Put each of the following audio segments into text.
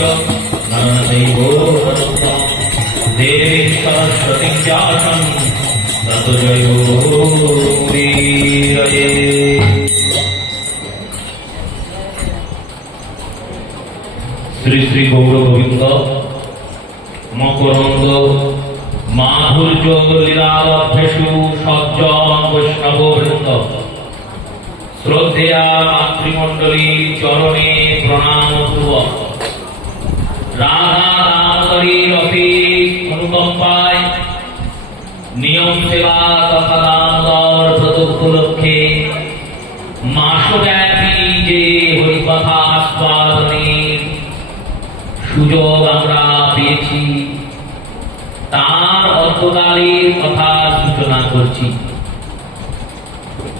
नरदैवो देवी सरस्वती व्यासं ततो जयो वीरये। श्री श्री गौरगोविंद मकरंद माधुर्य लीलाभ्यसु सज्जन वैष्णववृंद श्रद्धेया मातृमंडली चरणे प्रणाम पूर्वक राधा दामोदरी अफिस अनुकंपाय नियम सेवा तथा दामोदर व्रत उपलक्षे मासव्यापी जे हरिकथा आस्वादনের সুযোগ আমরা পেয়েছি তার অল্পকালের কথা সূচনা করছি।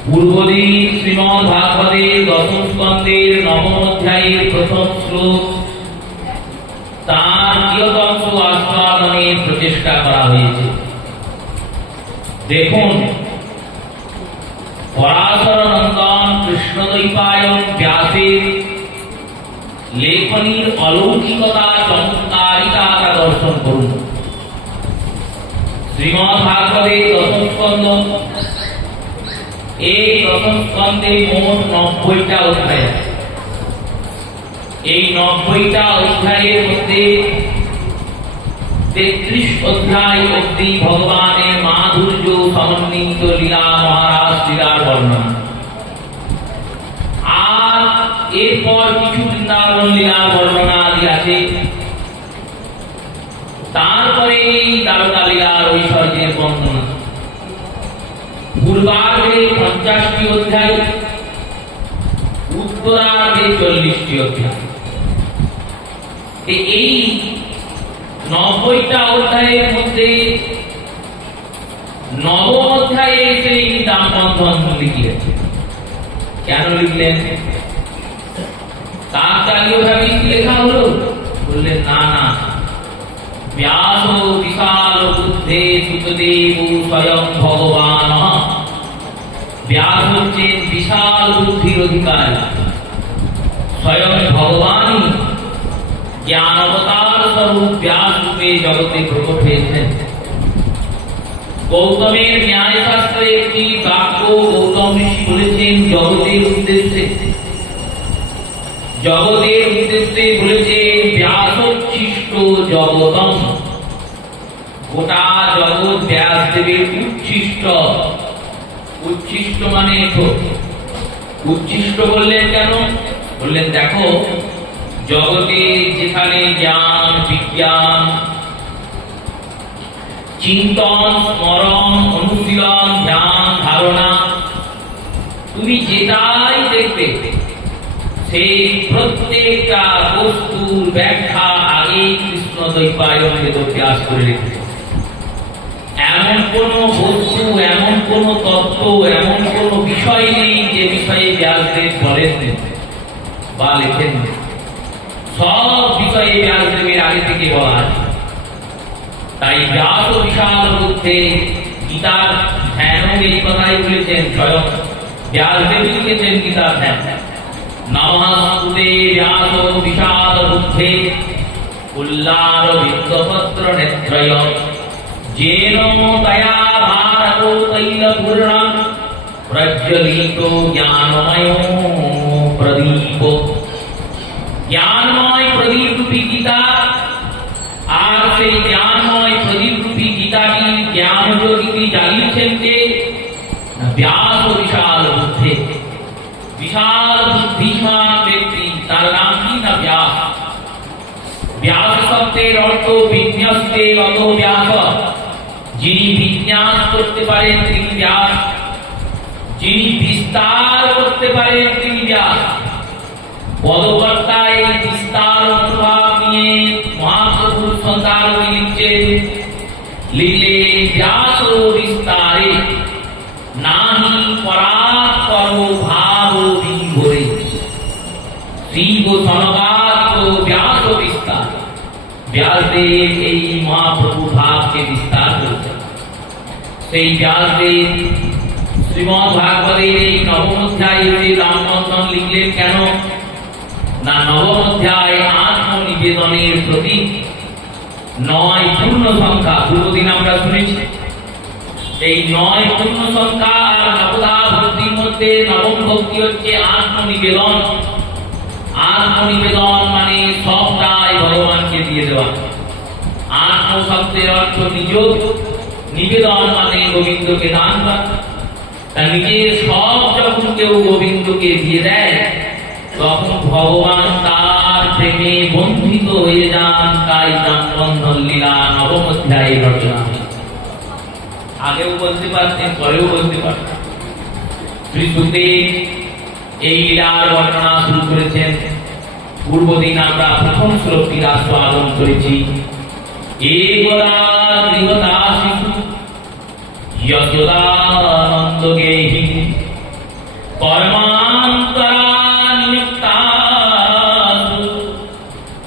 পূর্বদিন শ্রীমদ্ ভাগবতের দশম স্কন্ধের নবম অধ্যায়ের প্রথম শ্লোক তার কিয়দংশ আস্বাদনের প্রচেষ্টা করা হয়েছে। দেখুন, পরাশর নন্দন কৃষ্ণদ্বৈপায়ন ব্যাসের লেখনীর অলৌকিকতা চমৎকারিতা দর্শন করুন। শ্রীমদ্ ভাগবতের দশম স্কন্ধ, এই দশম স্কন্ধে মোট 90টা অধ্যায় আছে। এই 90টা অধ্যায়ের মধ্যে 33 অধ্যায় অবধি ভগবানের মাধুর্য সমন্বিত লীলা মহারাজ লীলার বর্ণনা, আর এরপর কিছু বৃন্দাবন লীলা বর্ণনা আদি আছে। তারপরে এই দ্বারকা লীলার ঐশ্বর্যের বর্ণনা। পূর্বার্ধে 50টি অধ্যায়, উত্তরার্ধে 40টি অধ্যায়। এই 90টা অধ্যায়ের মধ্যে নবম অধ্যায়ে এসে এই দামবন্ধন লিখলেন। কেন লিখলেন? কাকতালীয় ভাবে লেখা হলো? বললেন না না, ব্যাস বিশাল বুদ্ধে সুতদেব স্বয়ং ভগবান। ব্যাস হচ্ছেন বিশাল বুদ্ধির অধিকারী, স্বয়ং ভগবানই জ্ঞান অবতার স্বরূপ ব্যাস রূপে জগতে প্রকট হয়েছেন। গৌতমের ন্যায় শাস্ত্রে একটি বাক্য গৌতম ঋষি বলেছেন জগতের উদ্দেশ্যে বলেছেন ব্যাসোচ্ছিষ্ট জগতম। গোটা জগৎ ব্যাসদেবের উচ্ছিষ্ট। উচ্ছিষ্ট মানে উচ্ছিষ্ট বললেন কেন? বললেন দেখো, জগতে যেখানে জ্ঞান বিজ্ঞান চিন্তন স্মরণ অনুশীলন ধ্যান ধারণা তুমি যেটাই দেখবে, সেই প্রত্যেকটা বস্তুর ব্যাখ্যা আগে কৃষ্ণ দ্বৈপায়ন বেদব্যাস করে রেখেছে। এমন কোন বস্তু, এমন কোন তত্ত্ব, এমন কোন বিষয় নেই যে বিষয়ে ব্যাসদেব বলেন বা লেখেন। সব বিষয়ে ব্যাসদেবের আগে থেকে বলা আছে। তাই ব্যাস বিশাল বুদ্ধে গীতার ধ্যান এই কথাই বলেছেন, স্বয়ং ব্যাসদেব লিখেছেন গীতার ধ্যান। নমস্তুতে ব্যাস বিশাল বুদ্ধে উল্লার বিদ্যপত্র নেত্রয় যেন দয়া ভারত তৈলপূর্ণম প্রজ্বলিত জ্ঞানময় প্রদীপ। জ্ঞানময় প্রদীপ রূপী গীতা, আর সেই জ্ঞানময় প্রদীপ রূপী গীতাটি জ্ঞান জ্যোতি জ্বালিয়েছেন কে? ব্যাস বিশাল বুদ্ধে। বিশাল বুদ্ধিমান ব্যক্তি, তার নাম কি না? ব্যাস। ব্যাস শব্দের অর্থ বিন্যাস্তে অত ব্যাস। যিনি বিন্যাস করতে পারেন তিনি ব্যাস, যিনি বিস্তার করতে পারেন তিনি ব্যাস। পদকর্তা এই বিস্তার অনুভব নিয়ে মহাপ্রভু সন্তানকে লিখছেন, লিখলে ব্যাস বিস্তারে নাহি পরাৎপর ভাব বিভরে শিব সনগাত ব্যাস বিস্তার। ব্যাসদেব এই মহাপ্রভু ভাবকে বিস্তার করেছেন। সেই ব্যাসদেব শ্রীমদ্ ভাগবতের এই নবম অধ্যায়ে দামবন্ধন লিখলেন কেন? না, নবম অধ্যায় আত্মনিবেদন নিবেদনের প্রতীক। 9 পূর্ণ সংখ্যা পূর্বদিন আমরা শুনেছি। এই 9 পূর্ণ সংখ্যা আর নবধা ভক্তির মধ্যে নবম ভক্তি হচ্ছে আত্মনিবেদন। আত্মনিবেদন মানে সবটাই ভগবানকে দিয়ে দেওয়া। আত্ম শব্দের অর্থ নিজ, নিবেদন মানে গোবিন্দকে দান করা। তা নিজের সব যখন কেউ গোবিন্দকে দিয়ে দেয় তখন ভগবান তার প্রেমে বন্ধিত হয়ে যান। তাই দামবন্ধন লীলা নবম অধ্যায়ে রচনা। আগেও বলতে পারতেন, পরেও বলতে পারতেন। শ্রী সুখদেব এই লীলার বর্ণনা শুরু করেছেন। পূর্বদিন আমরা প্রথম শ্লোকটি আস্বাদন করেছি। এগোরা গৃহদা শিশু যশোদানন্দ গেহি কর্মান্তরা নিমিত্তাসু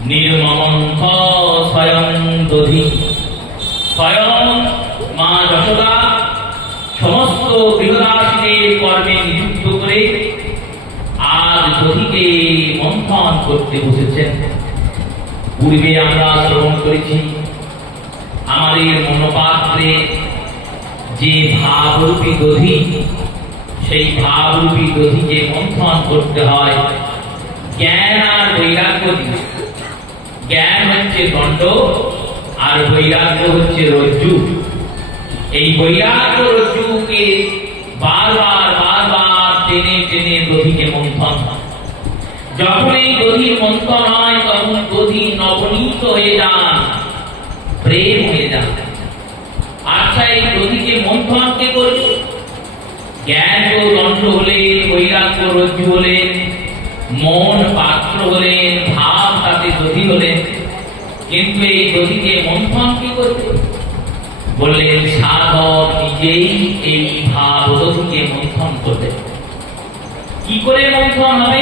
নির্মমন্থ স্বয়ং দধি। স্বয়ং মা যশোদা সমস্ত গৃহদাসীদের কর্মে নিযুক্ত করে আজ দধিকে মন্থন করতে বসেছেন। পূর্বে আমরা শ্রবণ করেছি আমাদের মনোপাত্রে যে ভাবরূপী দধি, সেই ভাবরূপী দধিকে মন্থন করতে হয় জ্ঞান আর বৈরাগ্য দিয়ে। জ্ঞান হচ্ছে দণ্ড আর বৈরাগ্য হচ্ছে রজ্জু। এই বৈরাগ্য রজ্জুকে বারবার বারবার টেনে টেনে দধিকে মন্থন। যখন এই দধির মন্থন হয় তখন দধি নবনীত হয়ে যান, প্রেম হয়ে যান। আচ্ছা, এই দধিকে মন্থন কে করবে? জ্ঞান তো দণ্ড হলেন, বৈরাগ্য রজ্জু হলেন, মন পাত্র হলেন, ভাব তাতে দধি হলেন। কিন্তু এই দধিকে মন্থন কে করবে? বললেন সাধক নিজেই এই ভাব দধিকে মন্থন করবে। কি করে মন্থন হবে?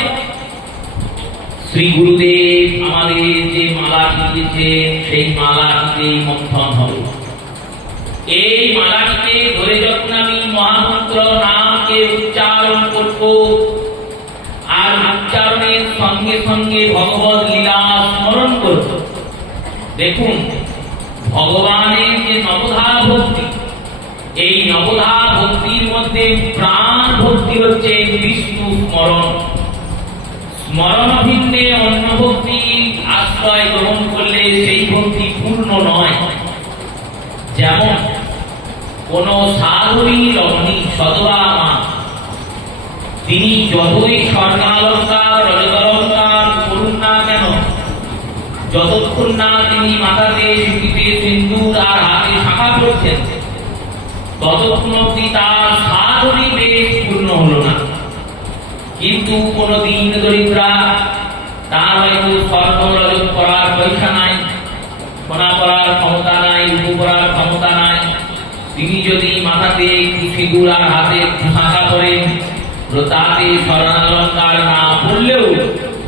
শ্রী গুরুদেব আমাদের যে মালাটি দিয়েছেন সেই মালাটিতেই মন্থন হবে। এই মালাটিকে ধরে যখন আমি মহামন্ত্র নামকে উচ্চারণ করব আর উচ্চারণের সঙ্গে সঙ্গে ভগবত লীলা স্মরণ করব, দেখুন ভগবানের যে নবধা ভক্তি, এই নবধা ভক্তির মধ্যে প্রাণ ভক্তি হচ্ছে বিষ্ণু স্মরণ। স্মরণ ভিন্নে অন্য ভক্তি আশ্রয় গ্রহণ করলে সেই ভক্তি পূর্ণ নয়। যেমন কোন সাধুরী রমণী সদবা মা, তিনি যতই স্বর্ণালঙ্কার রজতালঙ্কার করুন না কেন, যতক্ষণ না তিনি মাথাতে সুতিতে সিন্দুর আর হাতে শাখা পড়ছেন ততক্ষণ অব্দি তার সাধুরী বেশ পূর্ণ হলো না। কিন্তু কোন দিন দরিদ্রা, তার হয়তো স্বর্ণ রজত করার পয়সা নাই, সোনা করার ক্ষমতা নাই, রূপ করার ক্ষমতা নাই, তিনি যদি মাথাতে একটু সিঁদুর আর হাতে শাখা করেন তো তাতে স্বর্ণালঙ্কার না পড়লেও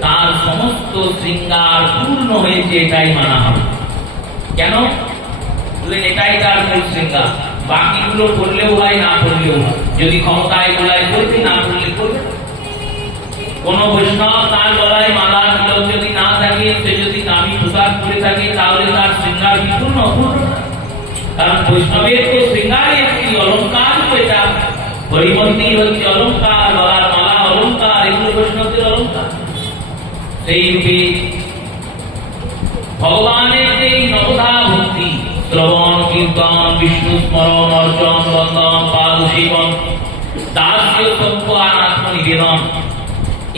তার সমস্ত শৃঙ্গার পূর্ণ হয়েছে, এটাই মানা হবে। কেন? বললেন এটাই তার মূল শৃঙ্গার। বাকিগুলো পড়লেও হয়, না পড়লেও হয়। যদি ক্ষমতায় গোলায় করবে, না পড়লে করবে। কোন বৈষ্ণব তার গলায় মালা তিলক যদি না থাকে, সে যদি দামি পোশাক পরে থাকে, তাহলে তার শৃঙ্গার বিপূর্ণ অপূর্ণ। কারণ বৈষ্ণবের তো শৃঙ্গারই একটি অলঙ্কার। এটা হরিমন্তি হচ্ছে অলঙ্কার, গলার মালা অলঙ্কার, এগুলো বৈষ্ণবদের অলঙ্কার। সেই রূপে ভগবানের যে নবধা ভক্তি, শ্রবণ কীর্তন, বিষ্ণু স্মরণ, অর্চন, বন্দন, পাদ সেবন, দাস্য সভ্য আর আত্মনিবেদন,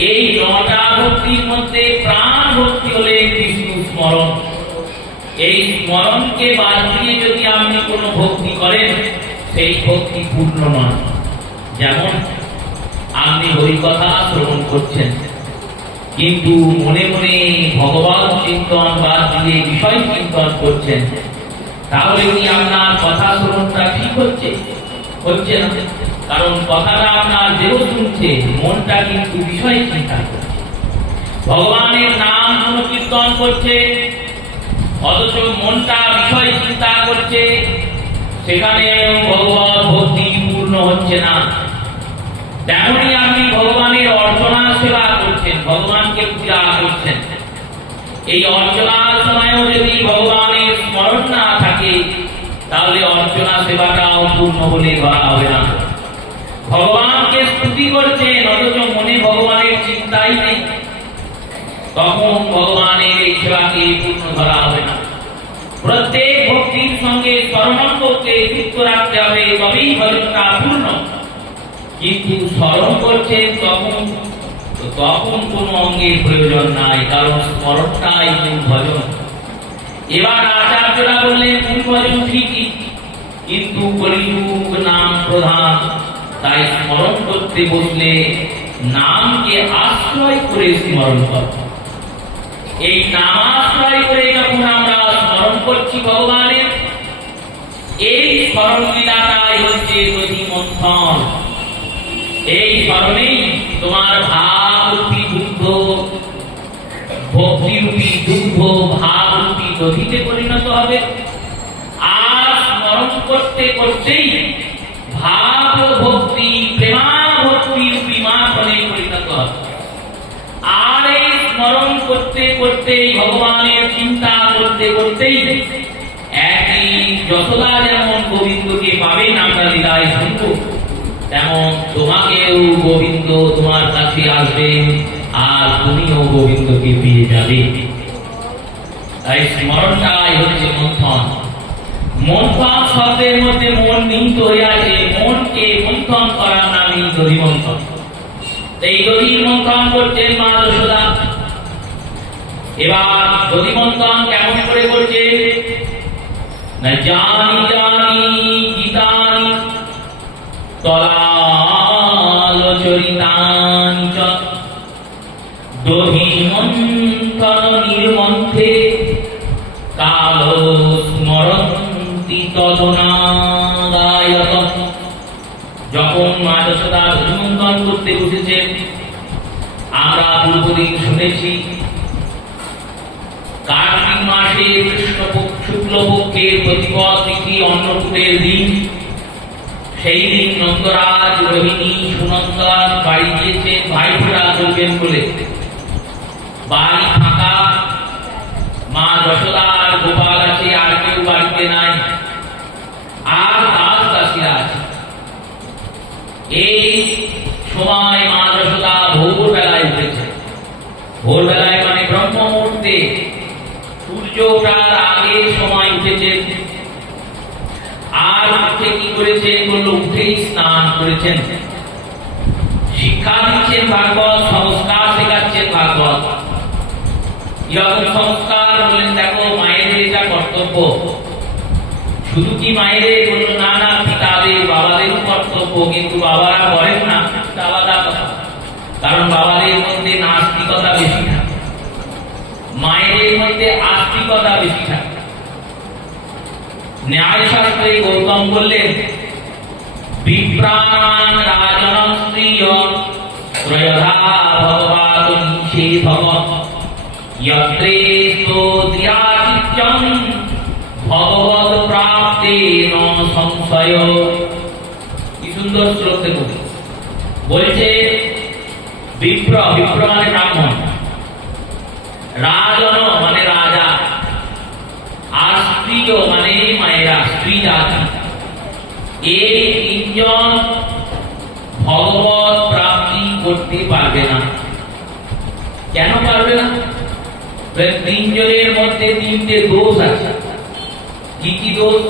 এই 9টা ভক্তির মধ্যে প্রাণ ভক্তি হলে বিষ্ণু স্মরণ। এই স্মরণকে বাদ দিয়ে যদি আপনি কোনো ভক্তি করেন, সেই ভক্তি পূর্ণ নয়। যেমন আপনি হরিকথা শ্রবণ করছেন, কিন্তু মনে মনে ভগবান চিন্তন বাদ দিয়ে বিষয় চিন্তন করছেন, তাহলে কি আপনার কথা শ্রবণটা ঠিক হচ্ছে? হচ্ছে না। কারণ কথাটা আপনার দেহ শুনছে, মনটা কিন্তু বিষয় চিন্তা করছে। ভগবানের নাম কীর্তন করছে, অথচ মনটা বিষয় চিন্তা করছে, সেখানে ভগবত ভক্তি পূর্ণ হচ্ছে না। তেমনি আপনি ভগবানের অর্চনা সেবা করছেন, ভগবানকে পূজা করছেন, এই অর্চনার সময়ও যদি ভগবানের স্মরণ না থাকে তাহলে অর্চনা সেবাটাও পূর্ণ বলে ধরা হবে না। ভগবানকে স্তুতি করছেন অথচ মনে ভগবানের চিন্তাই নেই, তখন ভগবানের এই সেবাকে পূর্ণ ধরা হবে না। প্রত্যেক ভক্তির সঙ্গে স্মরণকে যুক্ত রাখতে হবে, তবেই ভজনটা পূর্ণ। কিন্তু স্মরণ করছেন তখন কোন অঙ্গের প্রয়োজন নাই, কারণ স্মরণটাই মূল ভজন। এবার আচার্যরা বললেন মূল ভজন ঠিকই, কিন্তু কলিযুগ নাম প্রধান, তাই স্মরণ করতে বসলে নামকে আশ্রয় করে স্মরণ কর। এই নাম আশ্রয় করে যখন আমরা স্মরণ করছি ভগবানের, এই স্মরণ লীলাটাই হচ্ছে গতি মন্থন। এই স্মরণেই তোমার ভাবরূপী দুগ্ধ, ভক্তিরূপী দুগ্ধ ভাবরূপী দধিতে পরিণত হবে। আর স্মরণ করতে করতেই ভাব ভক্তি প্রেমা ভক্তি রূপী মাখনে পরিণত হবে। আর এই স্মরণ করতে করতেই ভগবানের চিন্তা করতে করতেই একই যশোদা যেমন গোবিন্দকে পাবেন আমরা লীলায় শুনবো, তেমন তোমাকেও গোবিন্দ তোমার কাছে আসবে আর তুমিও গোবিন্দকে পেয়ে যাবে। তাই স্মরণটাই হচ্ছে মন্থন। মন্থন শব্দের মধ্যে মন নিহিত হয়ে আছে, মনকে মন্থন করার নামই দধি মন্থন। এই দধি মন্থন করছেন মা যশোদা। এবার দধি মন্থন কেমন করে করছে? না জানি জানি গীতানি তলালোচরিতানি চ দধি মন্থন নির্মন্থে কাল স্মরন্তি তদনাদায়তম। যখন মা যশোদা দধি মন্থন করতে বসেছেন, আমরা পূর্বদিন শুনেছি কার্তিক মাসে শুক্লপক্ষের প্রতিপদ তিথি অন্নকূটের দিন। সেই দিন নন্দরাজ রোহিণী সুনন্দার বাড়ি গিয়েছে ভাইফোঁটা করবেন বলে। বাড়ি ফাঁকা, মা যশোদার গোপাল আছে, আর কেউ বাড়িতে নাই, আর দাস দাসীরা আছে। এই সময় মা যশোদা ভোরবেলায় উঠেছে। ভোরবেলায় মানে ব্রহ্ম মুহূর্তে, সূর্য ওঠার আগে সময় উঠেছেন। আর উঠে কি করেছেন বললো, উঠেই স্নান করেছেন। শিক্ষা দিচ্ছেন ভাগবত, সংস্কার শেখাচ্ছেন ভাগবত। এরকম সংস্কার বললেন, দেখো মায়ের এটা কর্তব্য। শুধু কি মায়ের বললো, না না পিতাদের বাবাদেরও কর্তব্য, কিন্তু বাবারা করেন না, আলাদা কথা। কারণ বাবাদের মধ্যে নাস্তিকতা বেশি থাকে, মায়েদের মধ্যে আস্তিকতা বেশি থাকে। ন্যায় শাস্ত্রে গৌতম বললেন, বিপ্রাণ রাজন স্ত্রিয় ত্রয়ধা ভগবাত নিষেধব যত্রে স্তোত্র্যাচিত্যং ভগবৎ প্রাপ্তে ন সংশয়। কি সুন্দর শ্লোক দেখুন। বলছে বিপ্র, বিপ্র মানে ব্রাহ্মণ, রাজন মানে রাজা, আর স্ত্রীয় মানে মায়েরা, স্ত্রী জাতি। এই তিনজন ভগবত প্রাপ্তি করতে পারবে না। কেন পারবে না? তিনজনের মধ্যে তিনটে দোষ আছে। কি কি দোষ?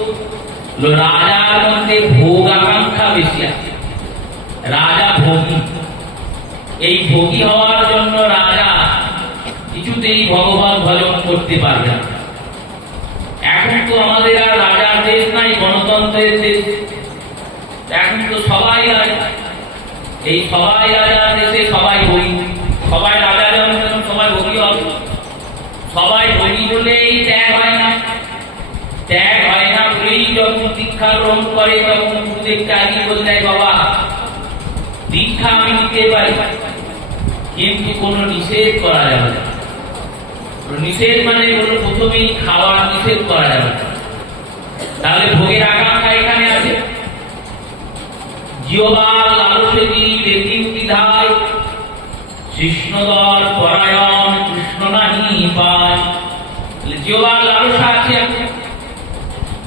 রাজার মধ্যে ভোগ আকাঙ্ক্ষা বেশি আছে, রাজা ভোগী। এই ভোগী হওয়ার জন্য রাজা কিছুতেই ভগবান ভজন করতে পারবে না। এখন তো আমাদের আর রাজার দেশ নাই, গণতন্ত্রের দেশ। এখন তো সবাই রাজা। এই সবাই রাজার দেশে সবাই ভোগী। সবাই রাজা যেমন সবাই ভোগী হবে। সবাই ভোগী বলে এই ত্যাগ হয় না। ত্যাগ হয় না বলেই যখন দীক্ষা গ্রহণ করে তখন গুরুদেবকে আগে বলে দেয়, বাবা দীক্ষা আমি নিতে পারি, কিন্তু কোনো নিষেধ করা যাবে না। নিষেধ মানে হলো প্রথমেই খাওয়ার নিষেধ করা যাবে। তাহলে ভোগের আকাঙ্ক্ষা এখানে আছে। জিহ্বার লালসেদি রেতি বিধায় কৃষ্ণদর পরায়ণ কৃষ্ণ নাহি পায়। জিহ্বার লালসা আছে,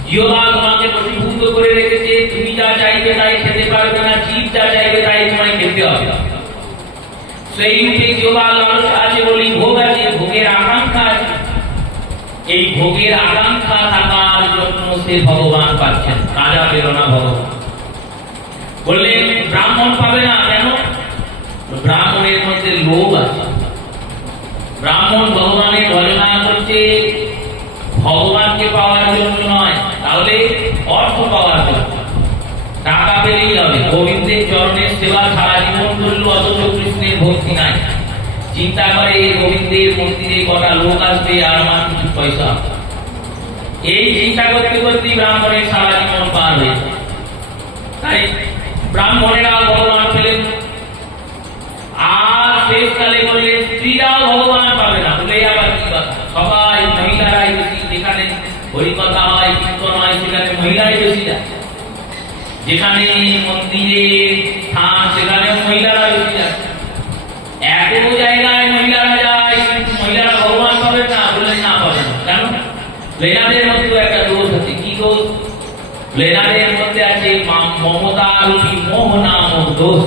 জিহ্বা তোমাকে বশীভূত করে রেখেছে, তুমি যা চাইবে তাই খেতে পারবে না, জীব যা চাইবে তাই তোমায় খেতে হবে। সেই রূপে জিহ্বার লালসা আছে বলেই ভোগ আছে, ভোগের আকাঙ্ক্ষা আছে। এই ভোগের আকাঙ্ক্ষা থাকার জন্য সে ভগবান পাচ্ছেন, রাজা পেল না ভগবান। বললেন ব্রাহ্মণ পাবে না কেন? ব্রাহ্মণের মধ্যে লোভ আছে। ব্রাহ্মণ ভগবানের ভজনা করছে ভগবানকে পাওয়ার জন্য নয়, তাহলে অর্থ পাওয়ার জন্য। টাকা পেলেই হবে, গোবিন্দের চরণের সেবা সারা জীবন করলো অথচ কৃষ্ণের ভক্তি নাই। চিন্তা করে গোবিন্দের মন্দিরে কটা লোক আসবে আর আমার কিছু পয়সা। এই চিন্তা করতে করতেই ব্রাহ্মণের সারা জীবন পার হয়ে যায়। তাই ব্রাহ্মণেরা ভগবান পেলেন। আর শেষকালে বললেন স্ত্রীরাও ভগবান পাবে না। বলে আবার কি কথা, সবাই মহিলারাই বেশি, যেখানে হরিকথা হয় কীর্তন হয় সেখানে মহিলাই বেশি যায়, যেখানে মন্দিরে স্থান সেখানে মহিলারা বেশি যায়। এত জায়গায় মহিলারা যায় কিন্তু মহিলারা ভগবান পাবে না। বললেন না, পাবে না কেন? লেনাদের মধ্যে একটা দোষ আছে। কি দোষ? লেনাদের মধ্যে আছে মমতা রূপী মোহ নামক দোষ।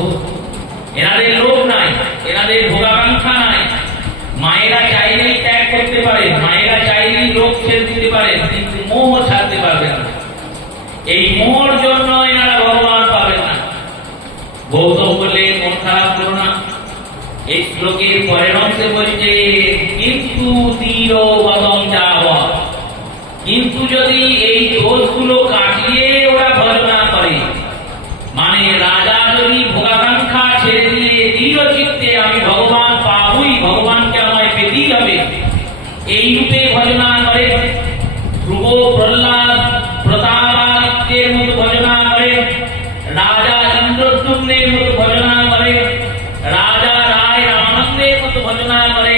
এনাদের লোভ নাই, এনাদের ভোগাকাঙ্ক্ষা নাই। মায়েরা চাইলেই ত্যাগ করতে পারে, মায়েরা চাইলেই লোভ ছেড়ে দিতে পারে, কিন্তু মোহ ছাড়তে পারবে না। এই মোহর জন্য এনারা ভগবান পাবেন না। গৌতম বললে মন খারাপ করো না। এই শ্লোকের পরের অংশে বলছে কিন্তু তীর বদম যাব, কিন্তু যদি এই দোষগুলো কাটিয়ে ওরা ভজনা করে, মানে রাজা যদি ভোগাকাঙ্ক্ষা ছেড়ে দিয়ে দৃঢ় চিত্তে আমি ভগবান পাবই, ভগবানকে আমায় পেতেই হবে, এই রূপে ভজনা করে, ধ্রুব প্রহ্লাদ প্রতাপাদিত্যের মতো ভজনা করে, রাজা ইন্দ্রদ্যুম্নের মতো ভজনা করে, রাজা রায় রামানন্দের মতো ভজনা করে,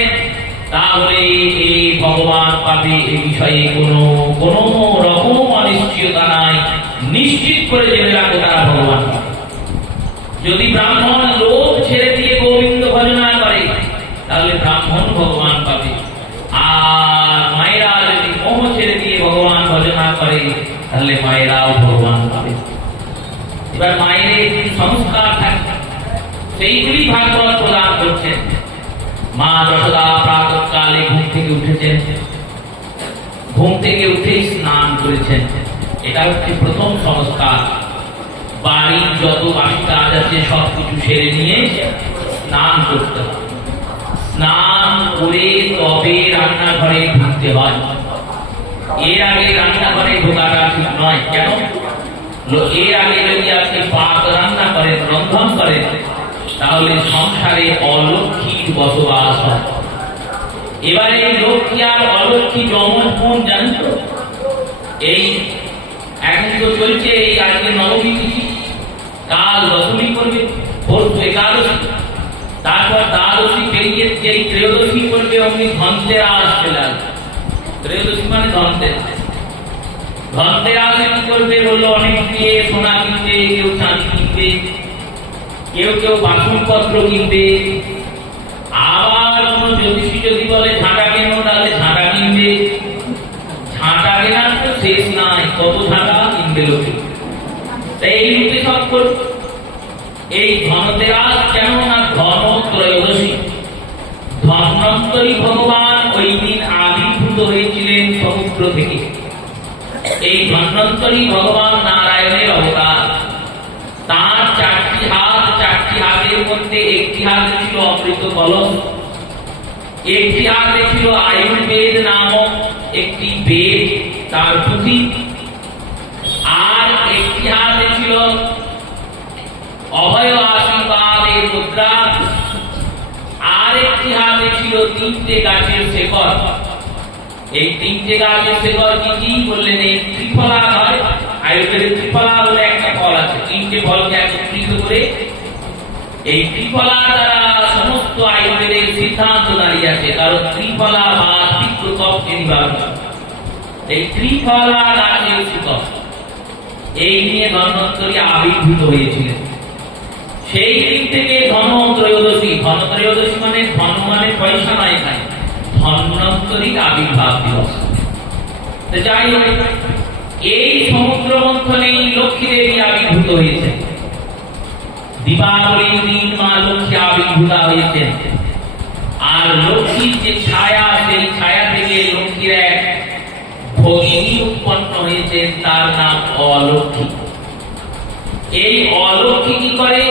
তাহলে এই ভগবান পাবে এ বিষয়ে কোনো রকম অনিশ্চয়তা নাই। নিশ্চিত করে জেনে রাখো তারা ভগবান পাবে। যদি ব্রাহ্মণ লোভ ছেড়ে দিয়ে গোবিন্দ ভজনা করে তাহলে ব্রাহ্মণ ভগবান পাবে, আর মায়েরা যদি মোহ ছেড়ে দিয়ে ভগবান ভজনা করে তাহলে মায়েরাও ভগবান পাবে। এবার মায়ের সংস্কার থাকে, সেইগুলি ভাগবত প্রদান করছেন। মা যশোদা প্রাতঃকালে ঘুম থেকে উঠেছেন, ঘুম থেকে উঠেই স্নান করেছেন। এটা হচ্ছে প্রথম সংস্কার। বাড়ির যত বাসি কাজ আছে সবকিছু সেরে নিয়ে স্নান করতে হয়। স্নান করে তবে রান্নাঘরে ঢুকতে হয়। এর আগে রান্নাঘরে ঢোকাটা ঠিক নয়। কেন? এর আগে যদি আপনি পাক রান্না করেন, রন্ধন করেন, তাহলে সংসারে অলক্ষীর বসবাস হয়। এবারে এই লক্ষ্মী আর অলক্ষী যমজ বোন জানেন তো? এই এখন তো চলছে এই আজকে নবমী তিথি, কাল দশমী করবে, পরশু একাদশী, তারপর দ্বাদশী পেরিয়ে যেই ত্রয়োদশী করবে অমনি ধনতেরাস চলে আসবে। ত্রয়োদশী মানে ধনতেরাস। ধনতেরাসে কি করবে বললো, অনেক দিয়ে সোনা কিনবে, কেউ চাঁদি কিনবে, কেউ বাসনপত্র কিনবে। আবার কোন জ্যোতিষী যদি বলে ঝাঁটা কেন, তাহলে ঝাঁটা কিনবে। ঝাঁটা কেনার তো শেষ নাই, কত ঝাঁটা কিনবে লোকে। তাই এই রূপে সব করবে। এই ধনতেরাস কেন না ধন ত্রয়োদশী। ধন্বন্তরী ভগবান ওই দিন আবির্ভূত হয়েছিলেন সমুদ্র থেকে। এই ধন্বন্তরী ভগবান নারায়ণের অবতার। তার চারটি হাত, চারটি হাতের মধ্যে একটি হাতে ছিল অমৃত কলম, একটি হাতে ছিল আয়ুর্বেদ নামক একটি বেদ তার পুঁথি, আর একটি হাতে ছিল অভয় আশীর্বাদের মুদ্রা, আর একটি হাতে ছিল তিনটে গাছের শেকড়। এই তিনটে গাছের শেকড় কি বললেন? এই ত্রিফলা হয়। আয়ুর্বেদের ত্রিফলা বলে একটা ফল আছে, তিনটে ফলকে একত্রিত করে এই ত্রিফলা দ্বারা সমস্ত আয়ুর্বেদের সিদ্ধান্ত দাঁড়িয়ে আছে। কারণ ত্রিফলা বা ত্রিপ্রতপ নির্বাচন, এই ত্রিফলা গাছের সুতপ, এই নিয়ে ধন্বন্তরী আবির্ভূত হয়েছিলেন। সেই দিন থেকে ধন ত্রয়োদশী। ধন ত্রয়োদশী মানে ধন মানে পয়সা নয়, এখানে ধন্বন্তরীর আবির্ভাব দিবস। যাই হোক, এই সমুদ্র মন্থনে লক্ষ্মী দেবী আবির্ভূত হয়েছেন। দীপাবলির দিন মা লক্ষ্মী আবির্ভূতা হয়েছেন। আর লক্ষ্মীর যে ছায়া, সেই ছায়া থেকে লক্ষ্মীর এক ভগিনী উৎপন্ন হয়েছেন, তার নাম অলক্ষ্মী। এই অলক্ষ্মী কি করে?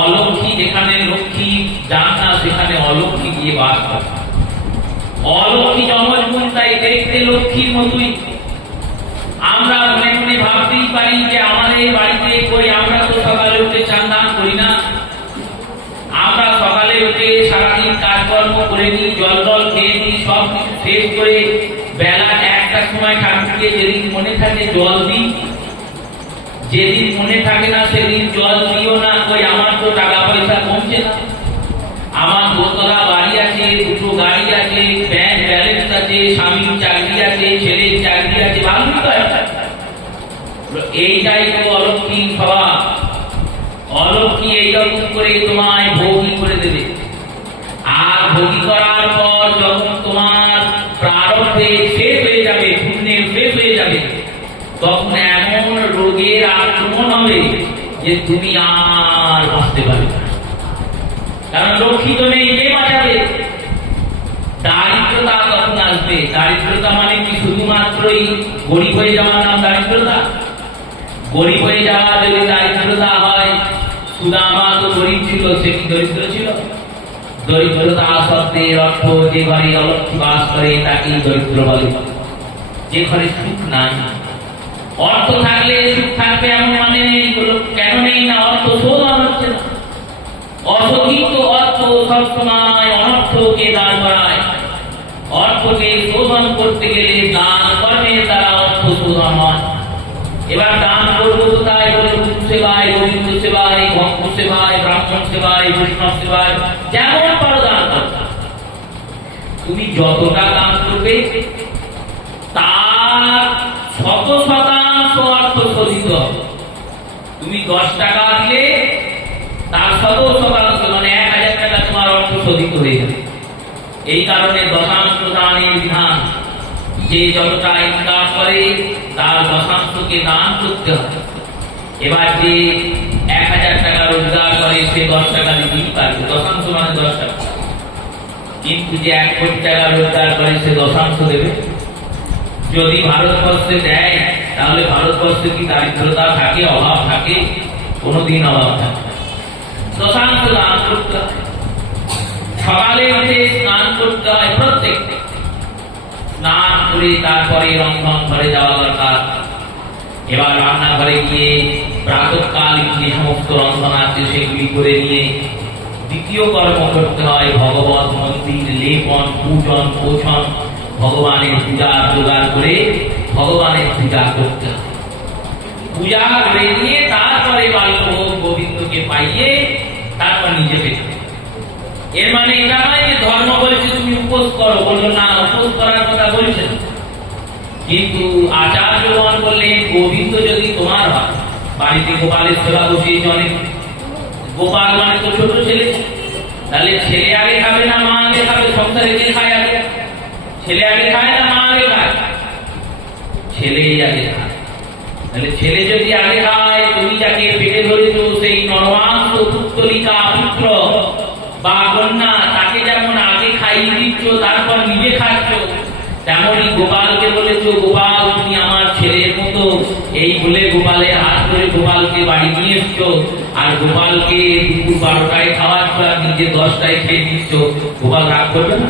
অলক্ষ্মী যেখানে লক্ষ্মী যান না, সেখানে অলক্ষ্মী গিয়ে বাস করে। অলক্ষ্মী যমজ গুণ, তাই দেখতে লক্ষ্মীর মতোই। আমরা মনে মনে ভাবতেই পারি যে আমাদের বাড়িতে কই, আমরা তো সকালে উঠে চান দান করি না। আমরা সকালে উঠে সারাদিন কাজকর্ম করে নিই, জল খেয়ে নিই, সব কিছু শেষ করে বেলা 1টার সময় ঠাকুরকে যেদিন মনে থাকে জল দিই, যেদিন মনে থাকে না সেদিন জল দিও না। কই, আমার তো টাকা পয়সা কমছে না, আমার দোতলা বাড়ি আছে, 2টো গাড়ি আছে, ব্যাংক ব্যালেন্স আছে, স্বামীর চাকরি আছে, ছেলের চাকরি আছে, ভালোই তো একটা। এইটাই তো অলক্ষ্মী স্বভাব। অলক্ষ্মী এইরকম করে তোমায় ভোগী করে দেবে। আর ভোগী করার পর যখন তোমার প্রারব্ধে শেষ হয়ে যাবে, পুণ্যের শেষ হয়ে যাবে, তখন এমন রোগের আক্রমণ হবে যে তুমি আর বাঁচতে পারবে না। কারণ লক্ষ্মী তো নেই, কে বাঁচাবে? দারিদ্রতা তখন আসবে। দারিদ্রতা মানে কি শুধুমাত্রই গরিব হয়ে যাওয়ার নাম দারিদ্রতা? গরিব হয়ে যাওয়া যদি দারিদ্রতা হয়, সুদামা তো গরিব ছিল, সে কি দরিদ্র ছিল? দরিদ্রতা শব্দের অর্থ যে ঘরে অলক্ষ্মী বাস করে তাকেই দরিদ্র বলে। যে ঘরে সুখ নাই, অর্থ থাকলে সুখ থাকবে এমন মানে নেই। কেন নেই না? অর্থ শোধন হচ্ছে না। অশোধিত অর্থ সবসময় অনর্থকে দাঁড় করায়। অর্থকে শোধন করতে গেলে দান কর্মের দ্বারা অর্থ শোধন হয়। এবার দান করবো কোথায়? গুরু সেবায়, গোবিন্দ সেবায়, ভক্ত সেবায়, ব্রাহ্মণ সেবায়, বৈষ্ণব সেবায়, যেমন পারো দান করো। তুমি যতটা দান করবে তার 100% অর্থ শোধিত হবে। তুমি 10 টাকা দিলে তার 100% মানে 1000 টাকা তোমার অর্থ শোধিত হয়ে যাবে। এই কারণে দশাংশ দানের বিধান। যে যতটা ইনকাম করে তার দশাংশকে দান করতে হয়। এবার যে 1000 টাকা রোজগার করে সে 10 টাকা দিতেই পারবে, দশাংশ মানে 10 টাকা। কিন্তু যে 1 কোটি টাকা রোজগার করে সে দশাংশ দেবে। যদি ভারতবর্ষে দেয় তাহলে ভারতবর্ষে কি দারিদ্রতা থাকে, অভাব থাকে? কোনোদিন অভাব থাকে না। দশাংশ দান করতে হয়। সকালে উঠে স্নান করতে হয় প্রত্যেক। স্নান করে তারপরে রন্ধন ঘরে যাওয়া দরকার। এবার রান্নাঘরে গিয়ে প্রাতঃকাল যে সমস্ত রন্ধন আছে সেগুলি করে নিয়ে দ্বিতীয় কর্ম করতে হয়। ভগবত মন্দির লেপন, পূজন, পোষণ, ভগবানের পূজা জোগাড় করে ভগবানের পূজা করতে হয়। পূজা করে নিয়ে তারপরে বাল্যভোগ গোবিন্দকে পাইয়ে তারপর নিজে পেতে। এর মানে এটা নয় যে ধর্ম বলছে তুমি উপোস করো, বললো না, উপোস করার কথা বলছেন। কিন্তু আচার্যগণ বললেন গোবিন্দ যদি তোমার হয়, বাড়িতে গোপালের সেবা বসিয়েছে অনেক, গোপাল মানে তো ছোট ছেলে, তাহলে ছেলে আগে খাবে না মা আগে খাবে? সংসারে কে খায় আগে? ছেলে আগে খায় না মা আগে খায়? ছেলেই আগে খায়। তাহলে ছেলে যদি আগে খায়, তুমি যাকে পেটে ধরেছো সেই নরমাংস পুত্তলিকা পুত্র বা কন্যা, তাকে যেমন আগে খাইয়ে দিচ্ছ তারপর নিজে খাচ্ছ, তেমনই গোপালকে বলেছো গোপাল তুমি আমার ছেলের মতো, এই বলে গোপালের হাত ধরে গোপালকে বাড়ি নিয়ে এসছো। আর গোপালকে দুপুর 12টায় খাওয়াচ্ছ আর নিজে 10টায় খেয়ে দিচ্ছ। গোপাল রাগ করবে না?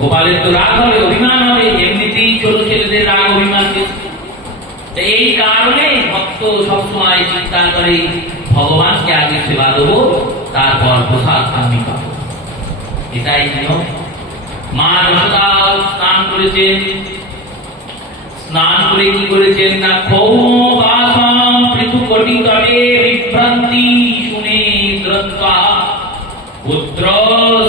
গোপালের তো রাগ হবে, অভিমান হবে। এমনিতেই ছোট ছেলেদের রাগ অভিমান। এই কারণে ভক্ত সবসময় চিন্তা করে ভগবানকে আগে সেবা দেবো, তারপর প্রসাদ আমি পাবো। এটাই নিয়ম। মা যশোদা স্নান করেছেন। স্নান করে কি করেছেন না, ক্ষৌমবাসম পৃথুকটি তটে বিভ্রান্তি শুনে দ্রন্দ্বা পুত্র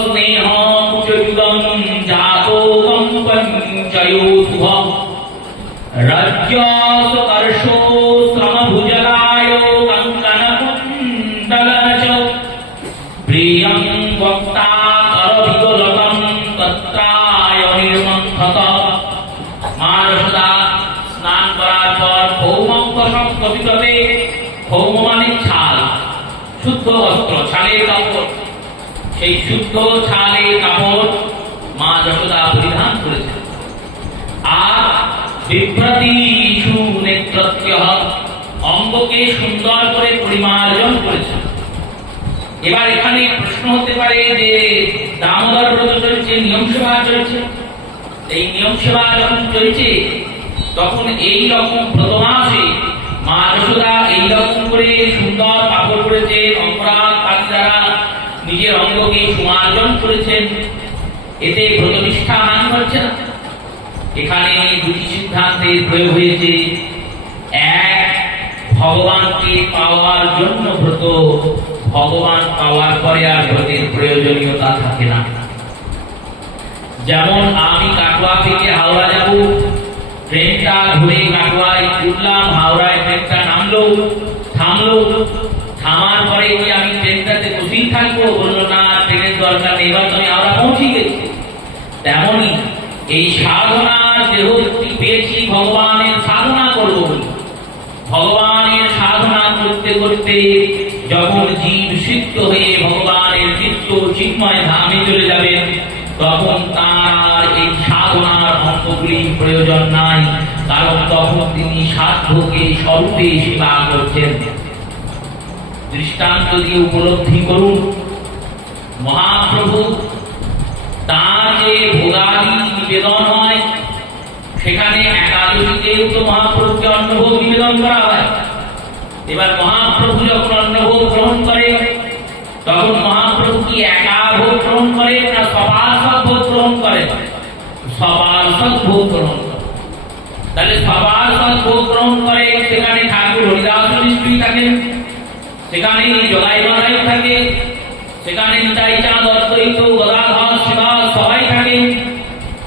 স্নেহ কুচযুগম জাতোগম পঞ্চয়ো শুভম রাজ্য সুকর্ষো শ্রমভুজলায় কঙ্কণ কুণ্ডলন চ প্রিয়ং বক্তা করবিগলকম অনির্মন্থত। মা যশোদা স্নান করার পর ভৌমঙ্ক সংস্কৃততে, ভৌম মানে ছাল, শুদ্ধ বস্ত্র, ছালের কাপড়, সেই শুদ্ধ ছালের কাপড় মা যশোদা পরিধান করেছেন। আর বিভ্রতি সুনেত্রত্য, অঙ্গকে সুন্দর করে পরিমার্জন করেছেন। এবার এখানে প্রশ্ন হতে পারে যে দামোদর ব্রত চলছে, নিয়ম সেবা চলছে, এই নিয়ম সেবা যখন চলছে তখন এই রকম ব্রত মাসে মা যশোদা এই রকম করে সুন্দর কাপড় পরেছেন, অপরাধ পাতি দ্বারা নিজের অঙ্গকে সুমার্জন করেছেন, এতে ব্রত নিষ্ঠা হানি হচ্ছে না। এখানে দুটি সিদ্ধান্তের প্রয়োগ হয়েছে। এক, ভগবানকে পাওয়ার জন্য ব্রত, ভগবান পাওয়ার পরে আর ব্রতের প্রয়োজনীয়তা থাকে না। যেমন আমি কাটোয়া থেকে হাওড়া যাব, ট্রেনটা ধরে কাটোয়ায় উঠলাম, হাওড়ায় ট্রেনটা নামলো, থামলো, থামার পরে কি আমি ট্রেনটাতে বসেই থাকবো? বললো না, ট্রেনের দরকার নেই, এবার তুমি হাওড়া পৌঁছে গেছি। তেমনই এই সাধনার দেহটি পেয়েছি ভগবানের সাধনা করব বলে। ভগবানের সাধনা করতে করতে যখন জীব সিদ্ধ হয়ে ভগবানের নিত্য চিন্ময় ধামে চলে যাবেন, তখন তার এই সাধনার অঙ্গগুলির প্রয়োজন নাই, কারণ তখন তিনি সাধ্যকে স্বরূপে সেবা করছেন। দৃষ্টান্ত দিয়ে উপলব্ধি করুন, মহাপ্রভু তার যে ভোগাদি নিবেদন হয়, সেখানে একাদশীতেও তো মহাপ্রভুকে অন্নভোগ নিবেদন করা হয়। এবার মহাপ্রভু যখন অন্নভোগ গ্রহণ করে, তখন মহাপ্রভু কি একা ভোগ গ্রহণ করে না সপার্ষদ ভোগ গ্রহণ করে? সপার্ষদ ভোগ গ্রহণ করে। তাহলে সপার্ষদ ভোগ গ্রহণ করে, সেখানে ঠাকুর হরিদাস নিশ্চয়ই থাকেন, সেখানে জগাই বাড়াই থাকে, সেখানে নিতাই চাঁদ, অদ্বৈত, গদাধর, শিবাস সবাই থাকে,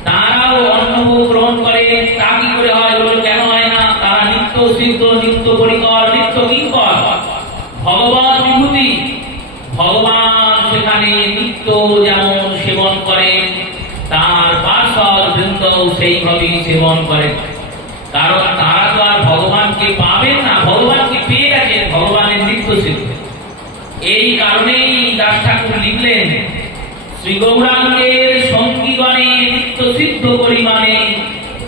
তারাও অন্নভোগ গ্রহণ করে। তা কি করে হয়? বলে কেন হয় না? তারা নিত্য সিদ্ধ, নিত্য পরিকর, নিত্য কিঙ্কর, ভগবত বিভূতি। ভগবান সেখানে নিত্য যেমন সেবন করেন, তার পার্ষদ বৃন্দ সেইভাবেই সেবন করেন। কারণ তারা তো আর ভগবানকে পাবেন না, ভগবানকে পেয়ে গেছেন, ভগবানের নিত্য সিদ্ধ। এই কারণেই দাস ঠাকুর লিখলেন, শ্রী গৌরাঙ্গের সঙ্গীগণে নিত্য সিদ্ধ পরিমাণে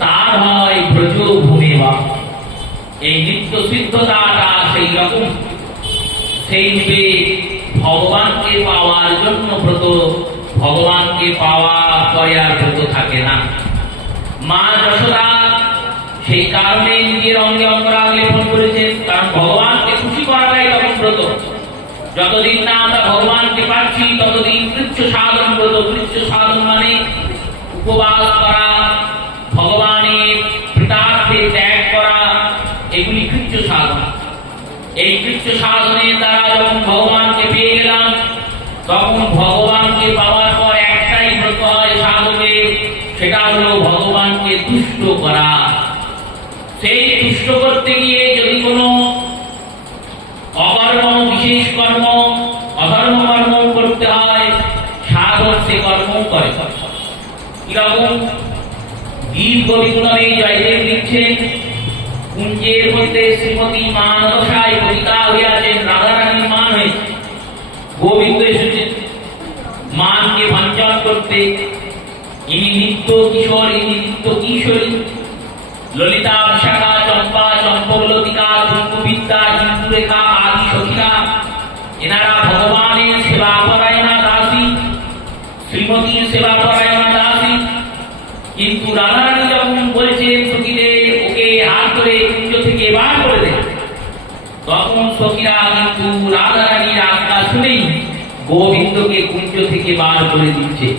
তার হয় ব্রজ ভূমে বাস। এই নিত্য সিদ্ধতাটা সেই রকম, সেই রূপে ভগবানকে পাওয়ার জন্য ব্রত, ভগবানকে পাওয়ার পরে আর ব্রত থাকে না। মা যশোদা সেই কারণে নিজের অঙ্গে অঙ্গরাগ লেপন করেছেন, কারণ ভগবানকে খুশি করাটাই তখন ব্রত। যতদিন না আমরা ভগবানকে পাচ্ছি ততদিন কৃচ্ছ সাধন ব্রত। কৃচ্ছ সাধন মানে উপবাস করা, ভগবানের পিতার্থে ত্যাগ করা, এগুলি কৃচ্ছ সাধন। এই কৃচ্ছ সাধনের দ্বারা যখন ভগবানকে পেয়ে গেলাম, তখন ভগবানকে পাওয়ার পর একটাই ব্রত হয় সাধকের, সেটা হলো ভগবানকে তুষ্ট করা। সেই তুষ্ট করতে গিয়ে যদি কোনো অকর্ম, বিশেষ কর্ম, অধর্ম কর্ম করতে হয়, সাধক সে কর্ম করে। কিরকম? গীত গোবিন্দমে জয়দেব লিখছেন, কুঞ্জের মধ্যে শ্রীমতী মানদশায় পতিতা হইয়াছেন, রাধারানীর মান হয়েছে, গোবিন্দ এসেছেন মানকে ভঞ্জন করতে। ইনি নিত্য কিশোর, ইনি নিত্য কিশোরী, ললিতা, বিশাখা, চম্পা, চম্পকলতিকা, কুঙ্কুবিদ্যা, ইন্দুরেখা আদি সখীরা, এনারা ভগবানের সেবা পরায়ণা দাসী, শ্রীমতীর সেবা পরায়ণা দাসী। কিন্তু রাধারানী যখন বলছেন সখীদের ওকে হাত ধরে কুঞ্জ থেকে বার করে দেন, তখন সখীরা কিন্তু রাধারানীর আজ্ঞা শুনেই গোবিন্দকে কুঞ্জ থেকে বার করে দিচ্ছে।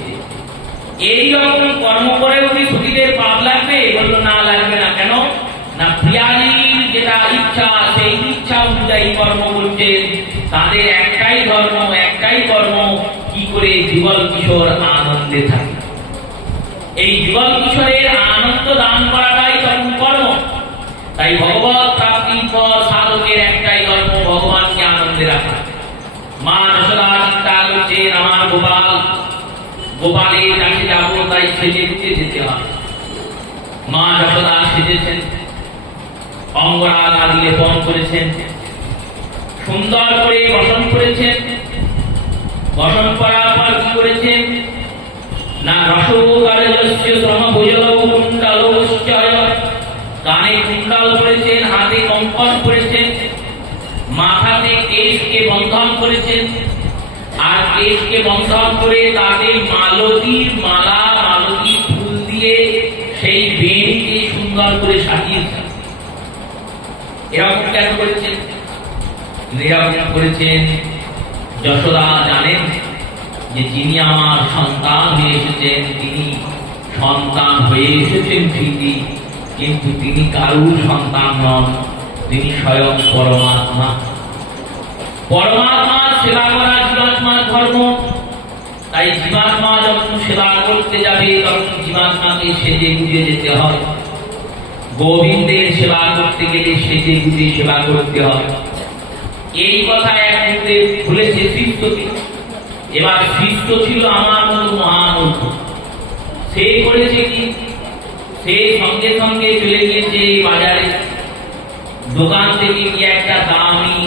এই রকম কর্ম করে উনি সখীদের পাপ লাগবে? বললো না, লাগবে না। কেন না, প্রিয়াজির যেটা ইচ্ছা, সেই ইচ্ছা অনুযায়ী কর্ম করছেন। তাদের একটাই ধর্ম, একটাই কর্ম, কি করে যুগল কিশোর আনন্দে থাকে। এই যুগল কিশোরের আনন্দ দান করাটাই তখন কর্ম। তাই ভগবত প্রাপ্তির পর সাধকের একটাই কর্ম, ভগবানকে আনন্দে রাখা। মা যশোদা চিন্তা করছেন, আমার গোপাল গোপালের কাছে যাবো, তাই সেজে গুজে যেতে হয়। মা যশোদা সেজেছেন, অঙ্গরাগ আদি লেপন করেছেন, সুন্দর করে বসন করেছেন। বসন করার পর কি করেছেন না, রসোকারযস্য সমভুজৌ কুণ্ডলৌশ্চয়, কানে কুণ্ডল করেছেন, হাতে কঙ্কণ করেছেন, মাথাতে কেশকে বন্ধন করেছেন। আর কেশকে বন্ধন করে তাতে মালতীর মালা, মালতী ফুল দিয়ে সেই বেণীকে সুন্দর করে সাজিয়েছেন। এরকম কেন করেছেন? এরকম করেছেন যশোদা জানেন যে যিনি আমার সন্তান হয়ে এসেছেন, তিনি সন্তান হয়ে এসেছেন ঠিকই, কিন্তু তিনি কারুর সন্তান নন, তিনি স্বয়ং পরমাত্মা। পরমাত্মার সেবা করা জীবাত্মার ধর্ম। তাই জীবাত্মা যখন সেবা করতে যাবে তখন জীবাত্মাকে সেজে গুজে যেতে হয়। গোবিন্দের সেবা করতে গেলে সেজে গুজে সেবা করতে হয়। এই কথা এক মুহূর্তে ভুলেছে শিষ্যকে। এবার শিষ্য ছিল আমার মতো মহামূর্খ। সে করেছে কি, সে সঙ্গে সঙ্গে চলে গিয়েছে বাজারে, দোকান থেকে কি একটা দামি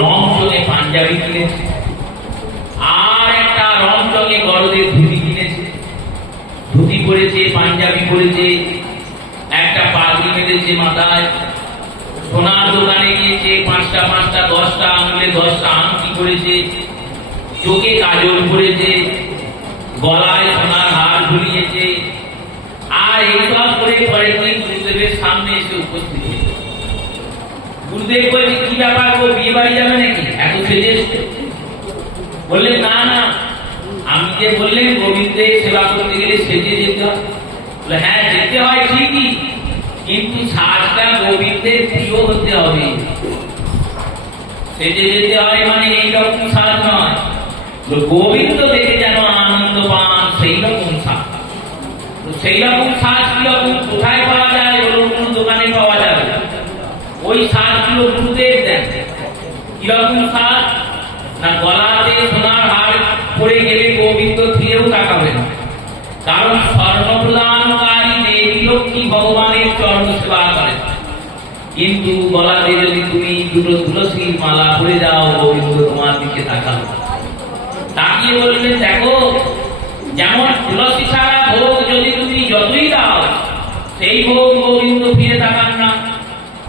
রং চঙে পাঞ্জাবি কিনেছে, আর একটা রং চঙে বড়দের ধুতি কিনেছে। ধুতি পরেছে, পাঞ্জাবি পরেছে, একটা পাগড়ি বেঁধেছে মাথায়। সোনার দোকানে গিয়েছে, 5টা 5টা 10টা আঙুলে 10টা আংটি করেছে, চোখে কাজল পরেছে, গলায় সোনার হার ঝুলিয়েছে। আর এইসব করে পরের দিন গুরুদেবের সামনে এসে উপস্থিত হয়েছে। গুরুদেব বলছে, কি ব্যাপার, ও বিয়ে বাড়ি যাবে নাকি, এত সেজে এসছে? বললেন, না না, আমি যে বললেন গোবিন্দের সেবা করতে গেলে সেজে যেতে হয়। বলে, হ্যাঁ যেতে হয় ঠিকই, কিন্তু সাজটা গোবিন্দের প্রিয় হতে হবে। সেজে যেতে হয় মানে এইরকম সাজ নয়, গোবিন্দ দেখে যেন আনন্দ পান সেই রকম সাজ। সেই রকম সাজ কিরকম, কোথায় পাওয়া যায়? কোন দোকানে পাওয়া যাবে? ওই সাজগুলো গুরুদেব দেন। কিরকম সাজ না, গলাতে সোনার হার পরে গেলে গোবিন্দ ফিরেও তাকাবেন, কারণ স্বর্ণপ্রদানকারী দেবী লক্ষ্মী ভগবানের চরণ সেবা করেন। কিন্তু গলাতে যদি তুমি দুটো তুলসীর মালা পরে যাও, গোবিন্দ তোমার দিকে তাকাবে। তাকিয়ে বললেন, দেখো, যেমন তুলসী ছাড়া ভোগ যদি তুমি যতই দাও, সেই ভোগ গোবিন্দ ফিরে তাকান না।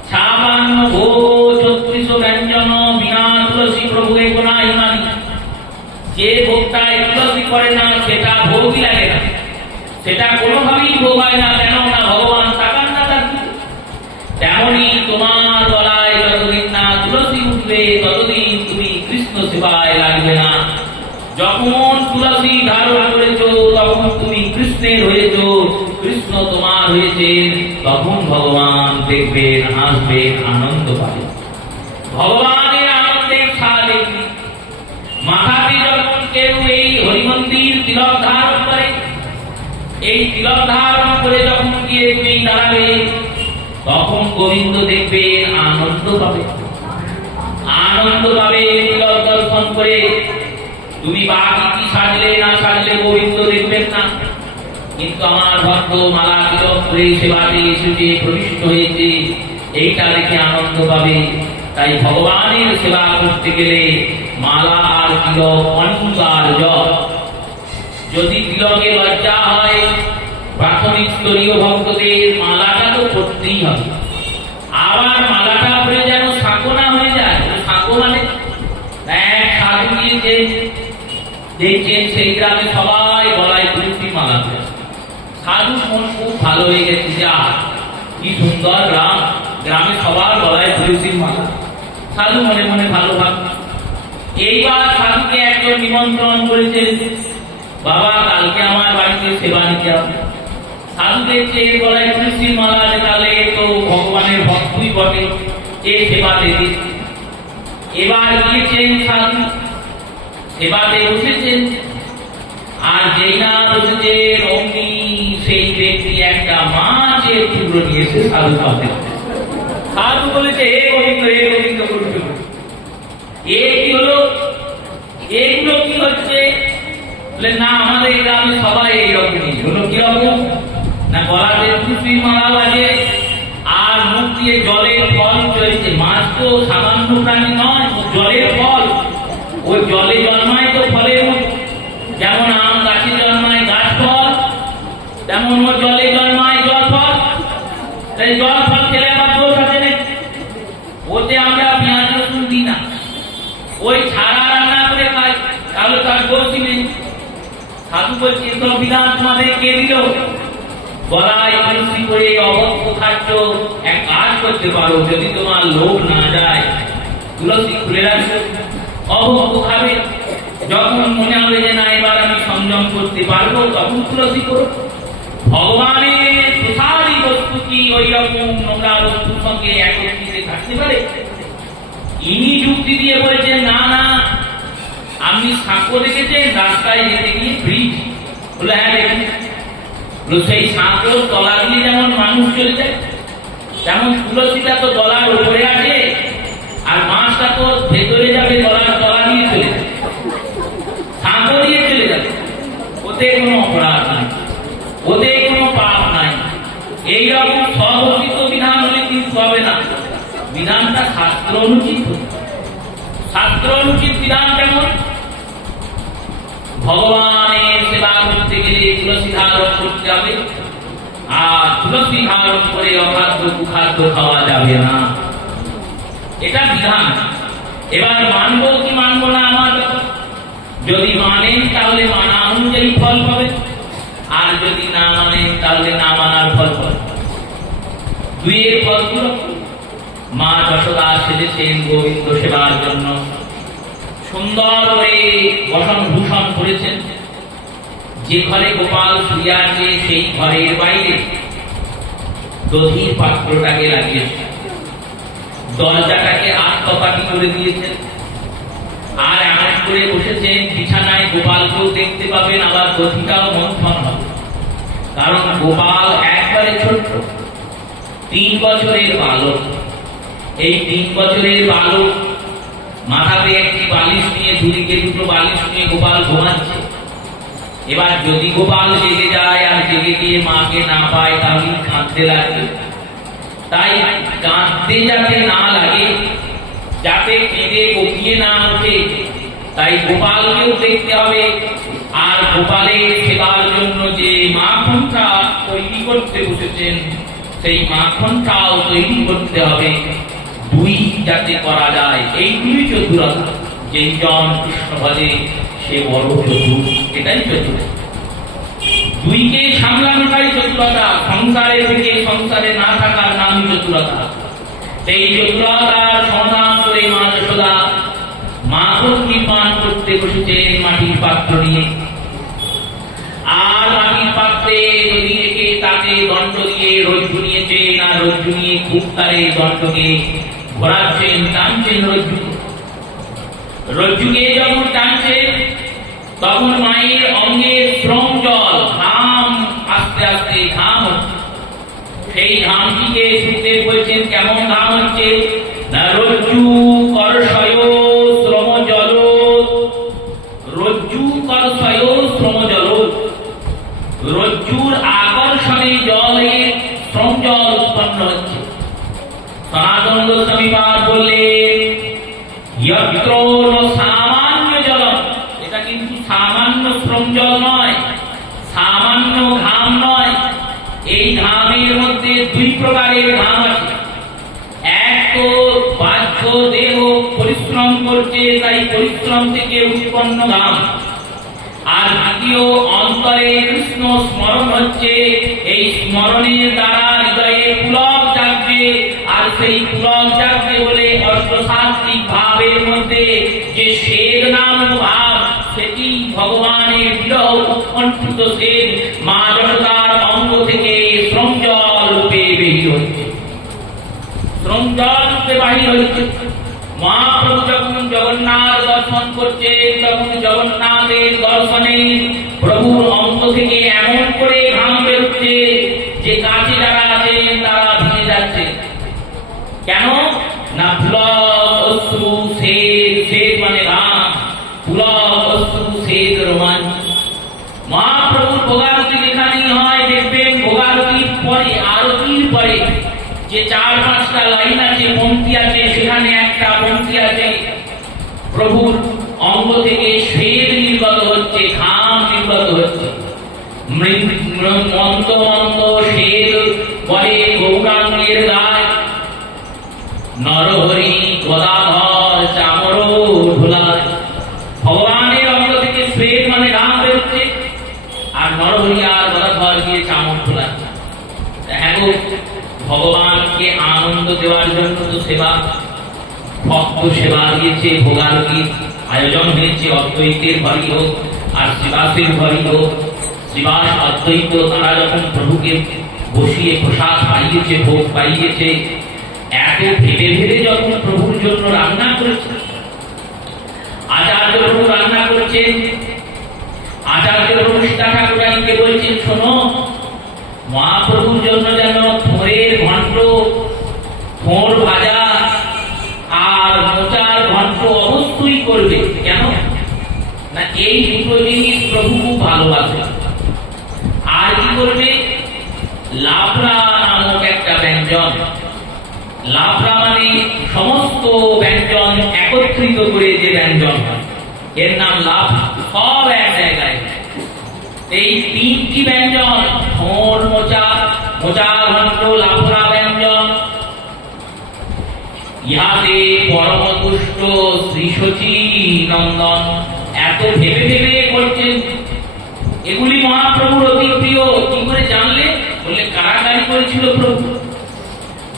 ছাপান্ন ভোগ 36 ব্যঞ্জন বিনা তুলসী প্রভু একোনা ইমানি। যে ভোগটায় তুলসী করে না সেটা ভোগই লাগে না, সেটা কোনোভাবেই ভোগ হয় না। কেন না, ভগবান তাকান না তার দিকে। তেমনি তোমার গলায় যতদিন না তুলসী উঠবে ততদিন তুমি কৃষ্ণ সেবায় লাগবে না। যখন তুলসী ধারণ করেছ তখন তুমি কৃষ্ণের হয়েছ, কৃষ্ণ তোমার হয়েছে, তখন ভগবান দেখবেন, হাসবেন, আনন্দ পাবেন। ভগবানের আনন্দের সাথে মাথাতে যখন কেউ এই হরিমন্দির তিলক ধারণ করে, এই তিলক ধারণ করে যখন গিয়ে তুমি দাঁড়াবে, তখন গোবিন্দ দেখবেন, আনন্দ পাবে। আনন্দ পাবে তিলক দর্শন করে। তুমি বাকি কি সাজলে না সাজলে গোবিন্দ দেখবেন না, কিন্তু আমার ভক্ত মালা তিলক করে সেবাতে এসেছে, প্রবিষ্ট হয়েছে, এইটা দেখে আনন্দ পাবে। তাই ভগবানের সেবা করতে গেলে মালা আর তিলক অনিবার্য। যদি তিলকে লজ্জা হয়, প্রাথমিক স্তরীয় ভক্তদের মালাটা তো করতেই হবে। আবার মালাটা পরে যেন সাঁকো না হয়ে যায়। সাঁকো মানে এক সাধু গিয়েছে, দেখছেন সেই গ্রামে সবাই গলায় তুলসী মালা দেয়। সাধু মন খুব ভালো হয়ে গেছে, যা কি সুন্দর গ্রাম, গ্রামে সবার গলায় তুলসীর মালা। সাধু মনে মনে ভালো ভাব। এইবার সাধুকে একজন নিমন্ত্রণ করেছে, বাবা কালকে আমার বাড়িতে সেবা নিতে হবে। সাধু দেখছে এর গলায় তুলসীর মালা আছে, তাহলে তো ভগবানের ভক্তই বটে, এ সেবা দেবে। এবার গিয়েছেন সাধু, সেবাতে বসেছেন, আর যেই না বসেছে অমনি সেই ব্যক্তি একটা মাছের টুকরো নিয়েছে সাধু পাতে। সাধু বলেছে, হে গোবিন্দ, হে গোবিন্দ, গোবিন্দ, এ কি হলো, এগুলো কি হচ্ছে? বলে না আমাদের গ্রামে সবাই এইরকমই। হলো কিরকম না, গলাতে টুপি মারা লাগে আর মুখ দিয়ে জলের ফল চলছে। মাছ তো সামান্য প্রাণী নয়, জলের ফল। ওই জলে জন্মায় তো ফলের মতো, যেমন আম গাছে জন্মায় গাছ ফল, তেমন ও জলে জন্মায় জল ফল। তাই জল ফল খেলে আমার দোষ আছে না? ওতে আমরা পেঁয়াজ রসুন দিই না, ওই ছাড়া রান্না করে খাই, তাহলে তার দোষই নেই। সাধু বলছি এসব বিধান তোমাদের কে দিল? গলায় তুলসী করে অভক্ত খাচ্ছ, এক কাজ করতে পারো, যদি তোমার লোভ না যায় তুলসী খুলে রাখছো, অভক্ত খাবে। যখন মনে হবে যে না এবার আমি সংযম করতে পারবো, তখন তুলসী করো। ভগবানের প্রসাদী বস্তু কি ওই রকম নোংরা বস্তুর সঙ্গে একত্রিত থাকতে পারে? ইনি যুক্তি দিয়ে বলছেন না না, আপনি সাঁকো দেখেছেন রাস্তায় যেতে গিয়ে ব্রিজ? বলে হ্যাঁ দেখেছি। সেই সাঁকোর তলা দিয়ে যেমন মানুষ চলে যায়, তেমন তুলসীটা তো গলার উপরে আছে, আর মাছটা তো ভেতরে যাবে, গলার তলা দিয়ে চলে যাবে, সাঁকো দিয়ে চলে যাবে। ওতে কোনো অপরাধ নাই, ওতে কোনো পাপ নাই। এইরকম স্বঘোষিত বিধান হলে কিন্তু হবে না। বিধানটা শাস্ত্র অনুচিত। শাস্ত্র অনুচিত বিধান কেমন? ভগবানের সেবা করতে গেলে তুলসী ধারণ করতে হবে, আর তুলসী ধারণ করে অখাদ্য কুখাদ্য খাওয়া যাবে না। এটা বিধান। এবার মানবো কি মানবো না আমার, যদি মানেন তাহলে মানা অনুযায়ী ফল পাবে, আর যদি না মানেন তাহলে না মানার ফল পাবে। দুইয়ের ফল কি? মা যশোদা সেজেছেন গোবিন্দ সেবার জন্য, সুন্দর করে বসন ভূষণ করেছেন। যে ঘরে গোপাল শুয়ে আছে সেই ঘরের বাইরে দধির পাত্রটাকে লাগিয়েছে, দরজাটাকে আত্মপাটি করে দিয়েছেন, আর এমন করে বসেছেন বিছানায় গোপালকেও দেখতে পাবেন, আবার দধিটাও মন্থন হবে। কারণ গোপাল একবারে ছোট্ট, 3 বছরের বালক। এই 3 বছরের বালক মাথাতে একটি বালিশ নিয়ে, দুদিকে দুটো বালিশ নিয়ে গোপাল ঘুমাচ্ছে। এবার যদি গোপাল জেগে যায় আর জেগে গিয়ে মাকে না পায়, তাহলে কাঁদতে লাগে। তাই কাঁদতে যাতে না লাগে, যাতে কেঁদে কোকিয়ে না ওঠে, তাই গোপালকেও দেখতে হবে। আর গোপালের সেবার জন্য যে মাখনটা তৈরি করতে বসেছেন, সেই মাখনটাও তৈরি করতে হবে। দুই যাতে করা যায়, এই দুই চতুরতা। যেই জন কৃষ্ণ ভজে সে বড় চতুর, এটাই চতুর। দুইকে সামলানোটাই চতুরতা। সংসারে থেকে সংসারে না থাকার নামই চতুরতা। সেই চতুরতার সমাধান করে মা যশোদা মাখন নির্মাণ করতে বসেছেন মাটির পাত্র নিয়ে। আর মাটির পাত্রে যদি রেখে তাকে দণ্ড দিয়ে রজ্জু নিয়েছেন, আর রজ্জু নিয়ে খুব তারে দণ্ডকে ঘোরাচ্ছেন, টানছেন রজ্জুকে যখন টানছেন, তখন মায়ের অঙ্গে শ্রম জল, ঘাম, আস্তে আস্তে ঘাম হচ্ছে। সেই ঘামটিকে শুনতে বলছেন কেমন ঘাম হচ্ছে না, রজ্জু করশয় শ্রম জল, রজ্জু করশয় শ্রম জল। রজ্জুর আকর্ষণে জলের শ্রম জল উৎপন্ন হচ্ছে। সনাতন গোস্বামী পাদ বললেন যত্র সামান্য জল, এটা কিন্তু সামান্য শ্রম জল নয়, সামান্য ঘাম নয়। এই ঘামের মধ্যে 2 প্রকারের ঘাম আছে। এক তো বাহ্য দেহ পরিশ্রম করছে, তাই পরিশ্রম থেকে উৎপন্ন ঘাম। আর দ্বিতীয় অন্তরে কৃষ্ণ স্মরণ হচ্ছে, এই স্মরণের দ্বারা হৃদয়ে পুলক জাগবে। আর সেই পুলক জাগবে বলে অষ্টসাত্ত্বিক ভাবের মধ্যে যে সেদ নামক ভাব, সেটি ভগবানের বিরহ উৎকণ্ঠিত সেদ মা যশোদার অঙ্গ থেকে শ্রম জল রূপে বেরিয়ে হচ্ছে, শ্রম জল রূপে বাহির হচ্ছে। মহাপ্রভু যখন জগন্নাথ দর্শন করছেন, তখন জগন্নাথের দর্শনে প্রভুর অঙ্গ থেকে এমন করে ঘাম বেরোচ্ছে যে কাছে যারা আছেন তারা ভিজে যাচ্ছে। কেন না, পুলক অশ্রু সেদ, সেদ মানে ঘাম, পুলক অশ্রু সেদ রোমাঞ্চ। যে 4-5টা লাইন আছে, পংক্তি আছে, সেখানে একটা পংক্তি আছে প্রভুর অঙ্গ থেকে শ্বেত নির্গত হচ্ছে, ঘাম নির্গত হচ্ছে, মন্দ মন্দ শ্বেত বলে গৌরাঙ্গের গায়, নরহরি গদাধর চামর ঢোলায়। ভগবানের অঙ্গ থেকে শ্বেত মানে ঘাম বেরোচ্ছে, আর নরহরি আর গদাধর দিয়ে চামর ঢোলাচ্ছে। হ্যাঁ, ভগবানকে আনন্দ দেওয়ার জন্য তো সেবা, ভক্ত সেবা দিয়েছে, ভোগারতি আয়োজন হয়েছে, অদ্বৈতের ঘরই হোক আর শ্রীবাসের ঘরই হোক। শ্রীবাস অদ্বৈত তারা যখন প্রভুকে বসিয়ে প্রসাদ পাইয়েছে, ভোগ পাইয়েছে, এত ভেবে ভেবে যখন প্রভুর জন্য রান্না করেছে, আচার্য প্রভু রান্না করছেন, আচার্য প্রভু সীতা ঠাকুরানীকে বলছেন, শোনো, মহাপ্রভুর জন্য যেন থোড়ের ঘন্ট, থোড় ভাজা আর মোচার ঘন্ট অবশ্যই করবে। কেন না, এই দুটো জিনিস প্রভু খুব ভালোবাসে। আর কি করবে, লাবড়া নামক একটা ব্যঞ্জন, লাবড়া মানে সমস্ত ব্যঞ্জন একত্রিত করে যে ব্যঞ্জন হয়, এর নাম লাভ, সব এক জায়গায়। এই 3টি ব্যঞ্জন, থোড় মোচা, মোচা ঘন্ট, লাবড়া ব্যঞ্জন, ইহাতে পরম তুষ্ট শ্রী শচী নন্দন এত ভেবে ভেবে করছেন। এগুলি মহাপ্রভুর অতি প্রিয়। কি করে জানলে? বললে কারাকারি করেছিল প্রভু।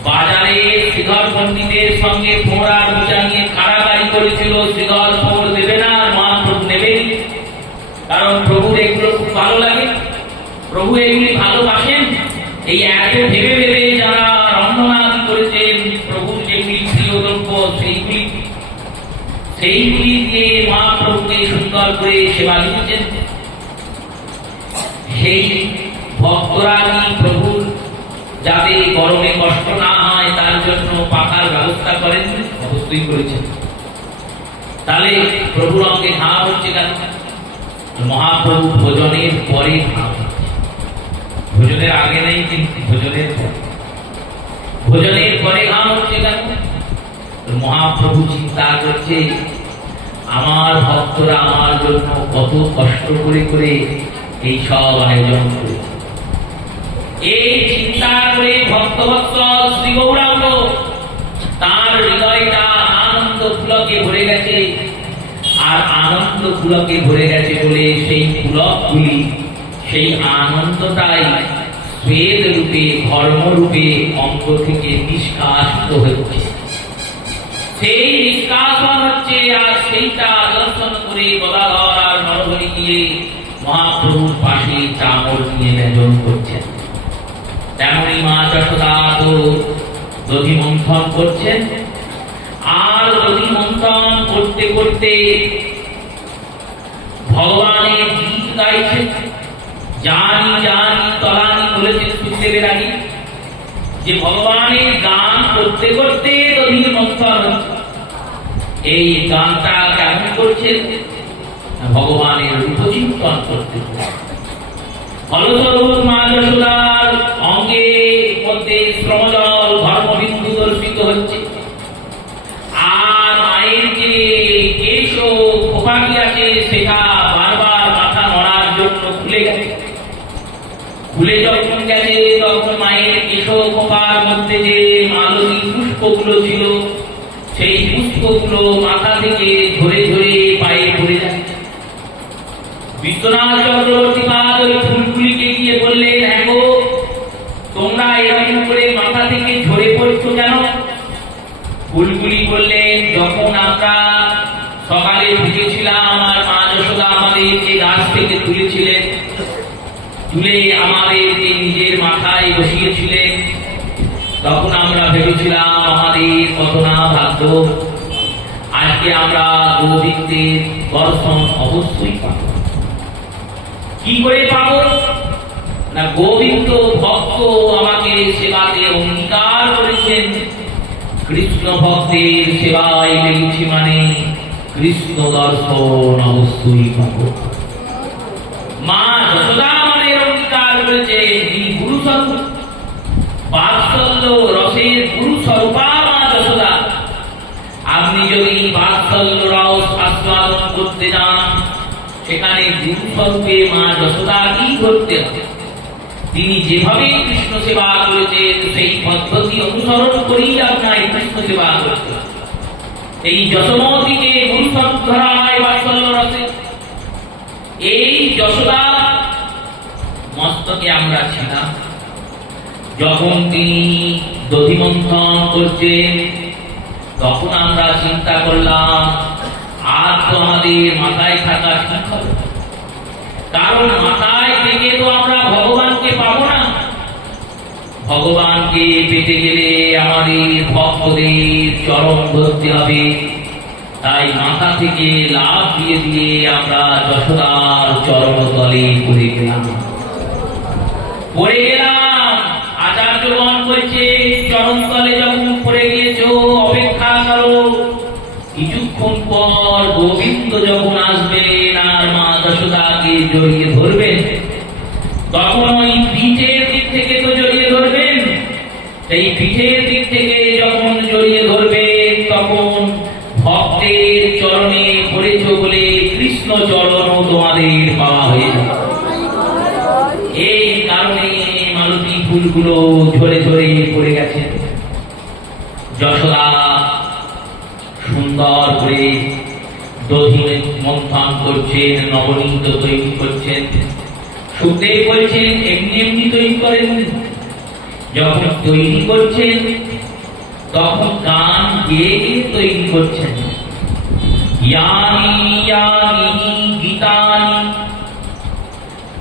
বাজারে শ্রীধর পণ্ডিতের সঙ্গে থোড়া মোচা নিয়ে কারাকারি করেছিল। শ্রীধর থোড় দেবে না, আর মহাপ্রভু নেবেন, কারণ প্রভুর এগুলো খুব ভালো লাগে, প্রভু এগুলি ভালোবাসেন। এই এত ভেবে ভেবে যারা রন্ধনাদি করেছেন, প্রভুর যেগুলি প্রিয় দ্রব্য সেইগুলি দিয়ে মহাপ্রভুকে সুন্দর করে সেবা দিচ্ছেন। সেই ভক্তরা কি প্রভুর যাতে গরমে কষ্ট না হয় তার জন্য পাখার ব্যবস্থা করেন? অবশ্যই করেছেন। তাহলে প্রভুর অঙ্গে ঘাম হচ্ছে কেন? মহাপ্রভু ভোজনের পরে ঘাম হচ্ছে, ভোজনের আগে নেই, কিন্তু ভোজনের পরে, ভোজনের পরে ঘাম হচ্ছে কেন? মহাপ্রভু চিন্তা করছে, আমার ভক্তরা আমার জন্য কত কষ্ট করে করে এই সব আয়োজন করেছে। এই চিন্তা করে ভক্তবৎসল শ্রী গৌরাঙ্গ তার হৃদয়টা আনন্দ পুলকে ভরে গেছে। আর আনন্দ পুলকে ভরে গেছে বলে সেই পুলকগুলি, সেই আনন্দটাই শ্বেত রূপে, ধর্মরূপে অঙ্গ থেকে নিষ্কাশিত হচ্ছে। সেই নিষ্কাশন হচ্ছে, আর সেইটা দর্শন করে গদাধর আর নরহরি গিয়ে মহাপ্রভুর পাশে চামর নিয়ে ব্যঞ্জন করছেন। তেমনি মা যশোদা তো দধি মন্থন করছেন। আর দধি মন্থন করতে করতে ভগবানের গীত গাইছেন। জানি জানি তলানি বলেছেন সুখদেবের আগে, যে ভগবানের গান করতে করতে দধির মন্থন হচ্ছে। এই গানটা কেমন করছেন? ভগবানের রূপচিন্তন করতে। ফলস্বরূপ মা যশোদার অঙ্গের মধ্যে শ্রমজল ধর্মবিন্দু দর্শিত হচ্ছে। আর মায়ের যে কেশ ও খোপাটি আছে সেটা বারবার মাথা নড়ার জন্য খুলে গেছে। খুলে যখন গেছে তখন মায়ের কেশ খোপার মধ্যে যে মালতী পুষ্পগুলো ছিল, সেই পুষ্পগুলো মাথা থেকে ধরে ধরে পায়ে পড়ে যায়। বিশ্বনাথ চক্রবর্তী পাদ ওই ফুলগুলিকে গিয়ে বললেন, হ্যাঁ গো, তোমরা এরকম করে মাথা থেকে ঝরে পড়ছো কেন? ফুলগুলি বললেন, যখন আমরা সকালে ঢুকেছিলাম আর মা যশোদা আমাদের যে গাছ থেকে তুলেছিলেন, তুলে আমাদের যে নিজের মাথায় বসিয়েছিলেন, তখন আমরা ভেবেছিলাম আমাদের কত না ভাগ্য, আজকে আমরা গোবিন্দের দর্শন অবশ্যই পাব। কি করে পাব না, গোবিন্দ ভক্ত আমাকে সেবাতে অঙ্গীকার করেছেন। কৃষ্ণ ভক্তের সেবায় লেগেছি মানে কৃষ্ণ দর্শন অবশ্যই পাব। মা যশোদা আমাদের অঙ্গীকার করেছে, তিনি গুরু স্বরূপ, বাৎসল্য রসের সেখানে গুরু স্বরূপে মা যশোদা কি করতে হবে, তিনি যেভাবে কৃষ্ণ সেবা করেছেন সেই পদ্ধতি অনুসরণ করেই আপনার কৃষ্ণ সেবা করতে হবে। এই যশোমতীকে গুরু স্বরূপ ধরা হয় বাৎসল্য রসে। এই যশোদা মস্তকে আমরা ছিলাম, যখন তিনি দধিমন্থন করছেন তখন আমরা চিন্তা করলাম আর তো আমাদের মাথায় থাকা ঠিক হবে, কারণ মাথায় থেকে তো আমরা ভগবানকে পাবো না। ভগবানকে পেতে গেলে আমাদের ভক্তদের চরণ ধরতে হবে। তাই মাথা থেকে লাফ দিয়ে দিয়ে আমরা যশোদার চরণ তলে পড়ে গেলাম। আচার্যগণ বলছে, চরণ তলে যখন পড়ে গিয়েছ অপেক্ষা করো, কিছুক্ষণ পর গোবিন্দ যখন আসবেন আর মা যশোদাকে জড়িয়ে ধরবেন, তখন ওই পিঠের দিক থেকে তো জড়িয়ে ধরবেন। সেই পিঠের দিক থেকে যখন জড়িয়ে ধরবেন তখন ভক্তের চরণে পড়েছ বলে কৃষ্ণ চরণও তোমাদের পাওয়া হয়ে যাবে। এই কারণে মালতী ফুলগুলো ঝরে ঝরে পড়ে গেছে। যশোদা সুন্দর করে দধি মন্থন করছেন, নবনীত তৈরি করছেন। সুখদেব বলছেন এমনি এমনি তৈরি করেন, যখন তৈরি করছেন তখন গান গেয়ে গিয়ে তৈরি করছেন। ইয়ানি ইয়ানি গীতানি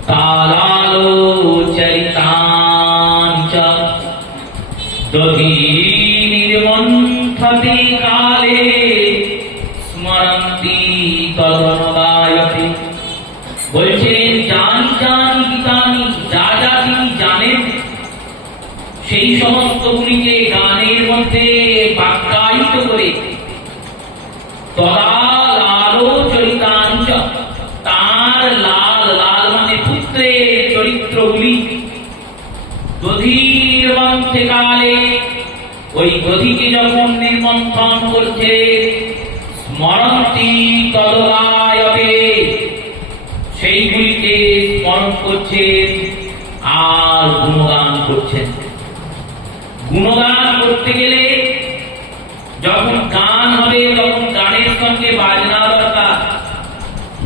তালালোচরিতানি চ দধি নির্মন্থতি কালে স্মরন্তি তদনুগায়তে। বলছেন জানি জানি গীতানি, যা যা তিনি জানেন সেই সমস্ত গুলিকে গানের মধ্যে বাক্যায়িত করে তদালোচরিতানি চ, তার লাল লাল মানে পুত্রের চরিত্রগুলি দধির কালে, ওই দধিকে যখন নির্মন্থন করছে স্মরন্তি তদগায়তে, সেইগুলিকে স্মরণ করছেন আর গুণগান করছেন। গুণগান করতে গেলে যখন গান হবে তখন গানের সঙ্গে বাজনা দরকার।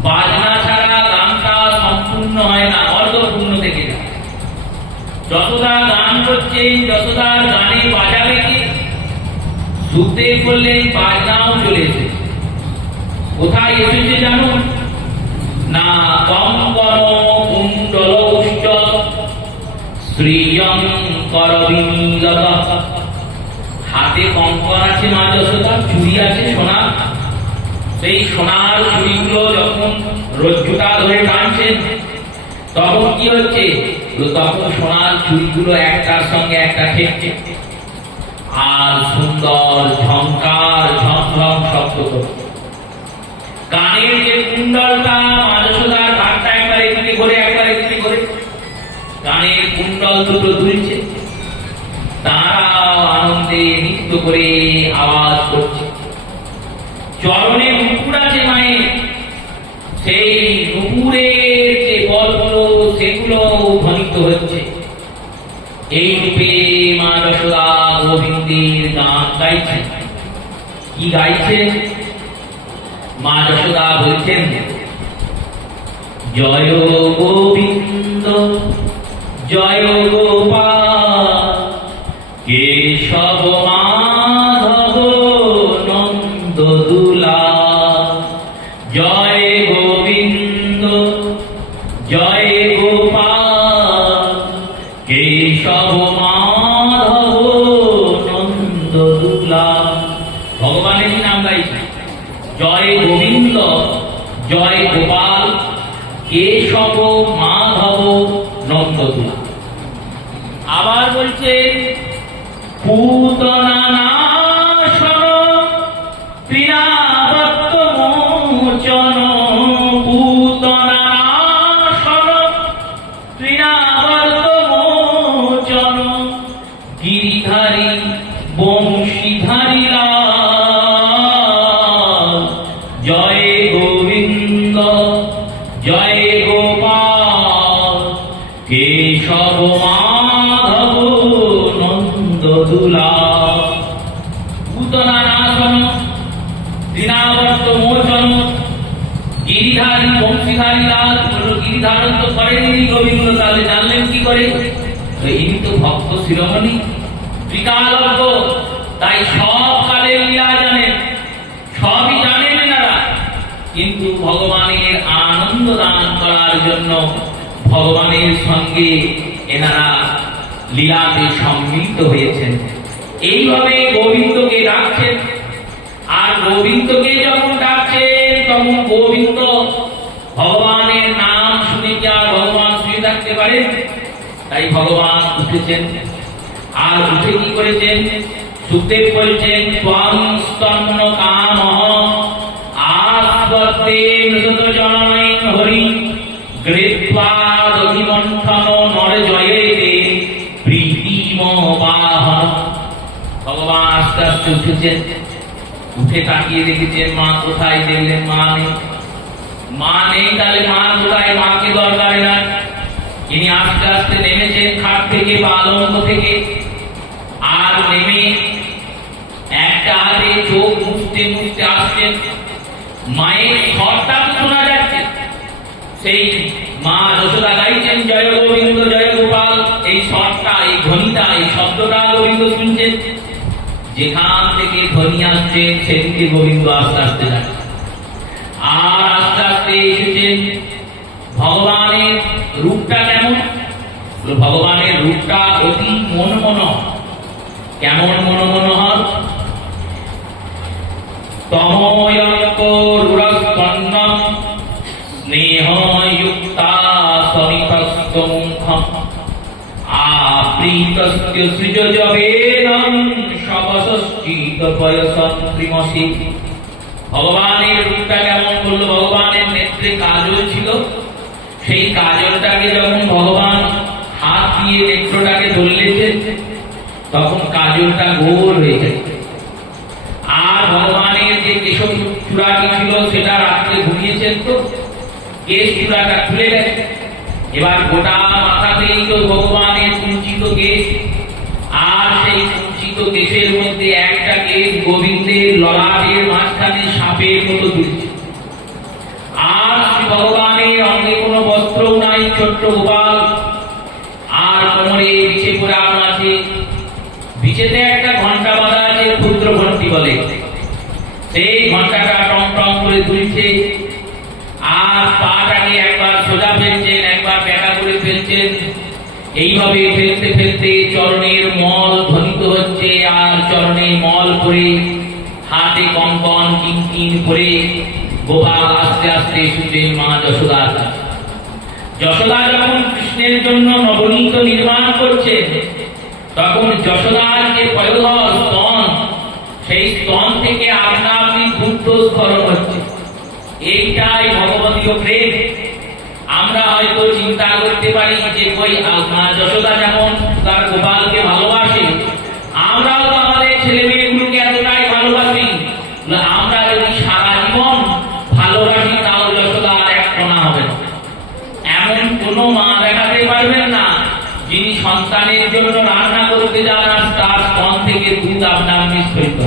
বাজনা ছাড়া গানটা সম্পূর্ণ হয় না, অর্ধপূর্ণ থেকে যায়। যশোদা গান করছেন, যশোদার গানে বাজাবে কে? সুখদেব বললেন বাজনাও চলে এসেছে। কোথায় এসেছে জানো না? কঙ্কণ কুণ্ডলৌশ্চ শ্রিয়ং করবিনীলতঃ। হাতে কঙ্কণ আছে মা যশোদার, চুড়ি আছে সোনার। সেই সোনার চুড়িগুলো যখন রজ্জুটা ধরে টানছেন তখন কি হচ্ছে, তখন সোনার চুড়িগুলো একটার সঙ্গে একটা ঠেকছে আর সুন্দর ঝংকার ঝমঝম শব্দ করছে। কানের যে কুণ্ডলটা মা যশোদার ঘাটটা একবার এখানে ঘুরে একবার এখানে ঘুরে, কানের কুণ্ডল দুটো দুলছে। তারা আনন্দে নৃত্য করে আওয়াজ করছে। চরণে নুপুর আছে মায়ের, সেই নুপুরের যে বলগুলো সেগুলো ধ্বনিত হচ্ছে। এই রূপে মা যশোদা গোবিন্দের গান গাইছেন। কি গাইছেন? মা যশোদা বলছেন জয় গোবিন্দ জয় গোপাল কেশব মাধব নন্দ দুলা। জয় গোবিন্দ জয় গোপাল কেশব মাধব নন্দ দুলা। ভগবানের নাম গাইছে। জয় গোবিন্দ জয় গোপাল কেশব মাধব নন্দ দুলা। আবার বলছে পুতনা নাশন ক্রীড়াবত্ত মোচন। পুতনা নাশন ক্রীড়াবত্ত মোচন গিরিধারী বংশীধারী লাল। জয় গোবিন্দ তব মাধব নন্দ দুলা পুতনা নাশন দিনাবর্ত মোচন গিরিধারী বংশীধারী লাল গিরিধারণ তো করেনি গোবিন্দ, তাহলে জানলেন কি করে? ইনি তো ভক্ত শিরোমণি ত্রিকালজ্ঞ, তাই সব কালের লীলা জানেন, সবই জানেন এনারা। কিন্তু ভগবানের আনন্দ দান করার জন্য ভগবানের সঙ্গে এনারা লীলাতে সম্মিলিত হয়েছেন। এইভাবে গোবিন্দকে ডাকছেন, আর গোবিন্দকে যখন ডাকছেন তখন গোবিন্দ ভগবানের নাম শুনে কি আর ভগবান শুয়ে থাকতে পারেন? তাই ভগবান উঠেছেন, আর উঠে কি করেছেন? সুখদেব বলছেন ত্বং স্তন্য কাম আস্বত্তে মৃত জনৈন হরি গৃহ্বা দধিমন্থন নর জয়েতে প্রীতিম বাহন। ভগবান আস্তে আস্তে উঠেছেন, উঠে তাকিয়ে দেখেছেন মা কোথায়, দেখলেন মা নেই। মা নেই, তাহলে মা কোথায়? মাকে দরকার না। ইনি আস্তে আস্তে নেমেছেন খাট থেকে বা আলঙ্গ থেকে, আর নেমে একটা হাতে চোখ মুছতে মুছতে আসছেন। মায়ের স্বরটা শোনা যাচ্ছে, সেই মা যশোদা গাইছেন জয় গোবিন্দ জয় গোপাল, এই স্বরটা, এই ধ্বনিটা, এই শব্দটা গোবিন্দ শুনছেন। যেখান থেকে ধ্বনি আসছে সেদিকে গোবিন্দ আস্তে আস্তে যাচ্ছে, আর আস্তে আস্তে এসেছেন। ভগবানের রূপটা কেমন? ভগবানের রূপটা অতি মনমোহন। কেমন মনমোহন? তময়ঙ্করুরস্পন্ন স্নেহযুক্তা সমিতস্তমুখম আপ্রীতস্য সৃজজবেনং সবসশ্চিত পয়সং ত্রিমসি। ভগবানের রূপটা কেমন বলল? ভগবানের নেত্রে কাজল ছিল, সেই কাজলটাকে যখন ভগবান হাত দিয়ে নেত্রটাকে ধরলেছেন তখন কাজলটা গোল হয়ে যায়। আর ভগবানের যে কেশব চূড়াটি ছিল সেটা রাত্রে ঘুমিয়েছেন, তো কেশ চূড়াটা খুলে গেছে। এবার গোটা মাথাতেই তো ভগবানের কুঞ্চিত কেশ, আর সেই কুঞ্চিত কেশের মধ্যে একটা কেশ গোবিন্দের ললাটের মাঝখানে সাপের মতো দুলছে। আর শ্রী ভগবানের অঙ্গে কোনো বস্ত্রও নাই, ছোট্ট গোপাল। আর কোমরে বিছে পুরাণ আছে, বিছেতে একটা ঘন্টা বাঁধা আছে, ক্ষুদ্র ঘন্টি বলে, সেই ঘন্টাটা টং টং করে দুলছে। আর পাটাকে একবার সোজা ফেলছেন, একবার ব্যাকা করে ফেলছেন। এইভাবে ফেলতে ফেলতে চরণের মল ধ্বনিত হচ্ছে, আর চরণে মল করে হাতে কঙ্কন কিনকিন করে গোপাল আস্তে আস্তে এসেছেন মা যশোদার কাছে। যশোদা যখন কৃষ্ণের জন্য নবনীত নির্মাণ করছে, তখন যশোদার যে পয়োধর স্তন, সেই স্তন থেকে আপনা আপনি দুগ্ধ স্খলন হচ্ছে। এইটাই ভগবতীয় প্রেম। আমরা হয়তো চিন্তা করতে পারি যে কই মা যশোদা যেমন তার গোপালকে ভালোবাসে, আমরাও তো আমাদের ছেলে মেয়েগুলোকে এতটাই ভালোবাসি। আমরা যদি সারা জীবন ভালোবাসি তাও যশোদা আর এক কোনা হবে না। এমন কোনো মা দেখাতে পারবেন না যিনি সন্তানের জন্য রান্না করতে যান আর তার স্তন থেকে দুধ আপনার নিষ্কৃত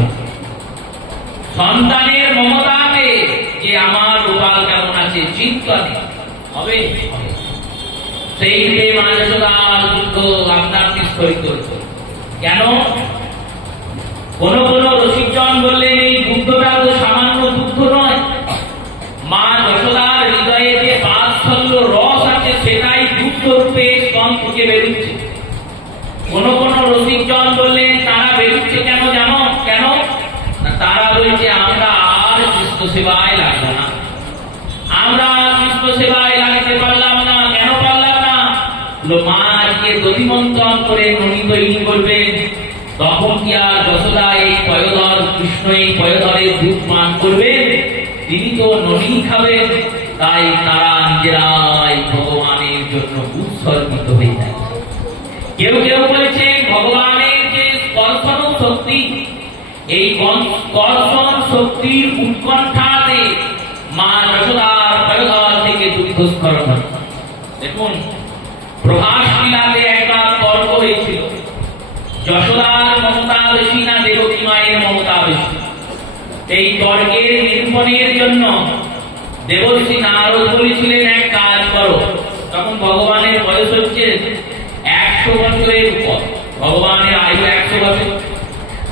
সন্তানের মমতাতে যে আমার গোপাল কেমন আছে চিন্তা হবে, সেই মা যশোদার দুধ আপনার নিষ্কৃত। কেন? কোন কোন রসিকজন বললেন এই দুধটা তো সামান্য দুধ নয়, মা যশোদার হৃদয়ে যে বাৎসল্য রস আছে সেটাই দুধ রূপে স্তন থেকে বেরোচ্ছে। কোন কোন রসিকজন বললেন তারা বেরোচ্ছে কেন জানো? কেন? তারা বলছে আমরা আর কৃষ্ণ সেবায় লাগবো না, আমরা কৃষ্ণ সেবায় লাগতে পারলাম না। কেন পারলাম না? মা আজকে দধিমন্থন করে ননি তৈরি করবেন, তখন কি আর যশোদা এই পয়োধর কৃষ্ণ এই পয়োধরের দুধ পান করবেন? তিনি তো ননি খাবেন। তাই তারা নিজেরাই ভগবানের জন্য উৎসর্গিত হয়ে যায়। কেউ কেউ বলেছেন ভগবানের যে স্পর্শন শক্তি, এই স্পর্শন শক্তির উৎকণ্ঠাতে মা যশোদার পয়োধর থেকে দুগ্ধ স্খলন হয়। দেখুন প্রভাস লীলাতে এই তর্কের নিরূপণের জন্য দেবর্ষি নারদ বলেছিলেন এক কাজ করো। তখন ভগবানের বয়স হচ্ছে 100 বছরের উপর, ভগবানের আয়ু 100 বছর।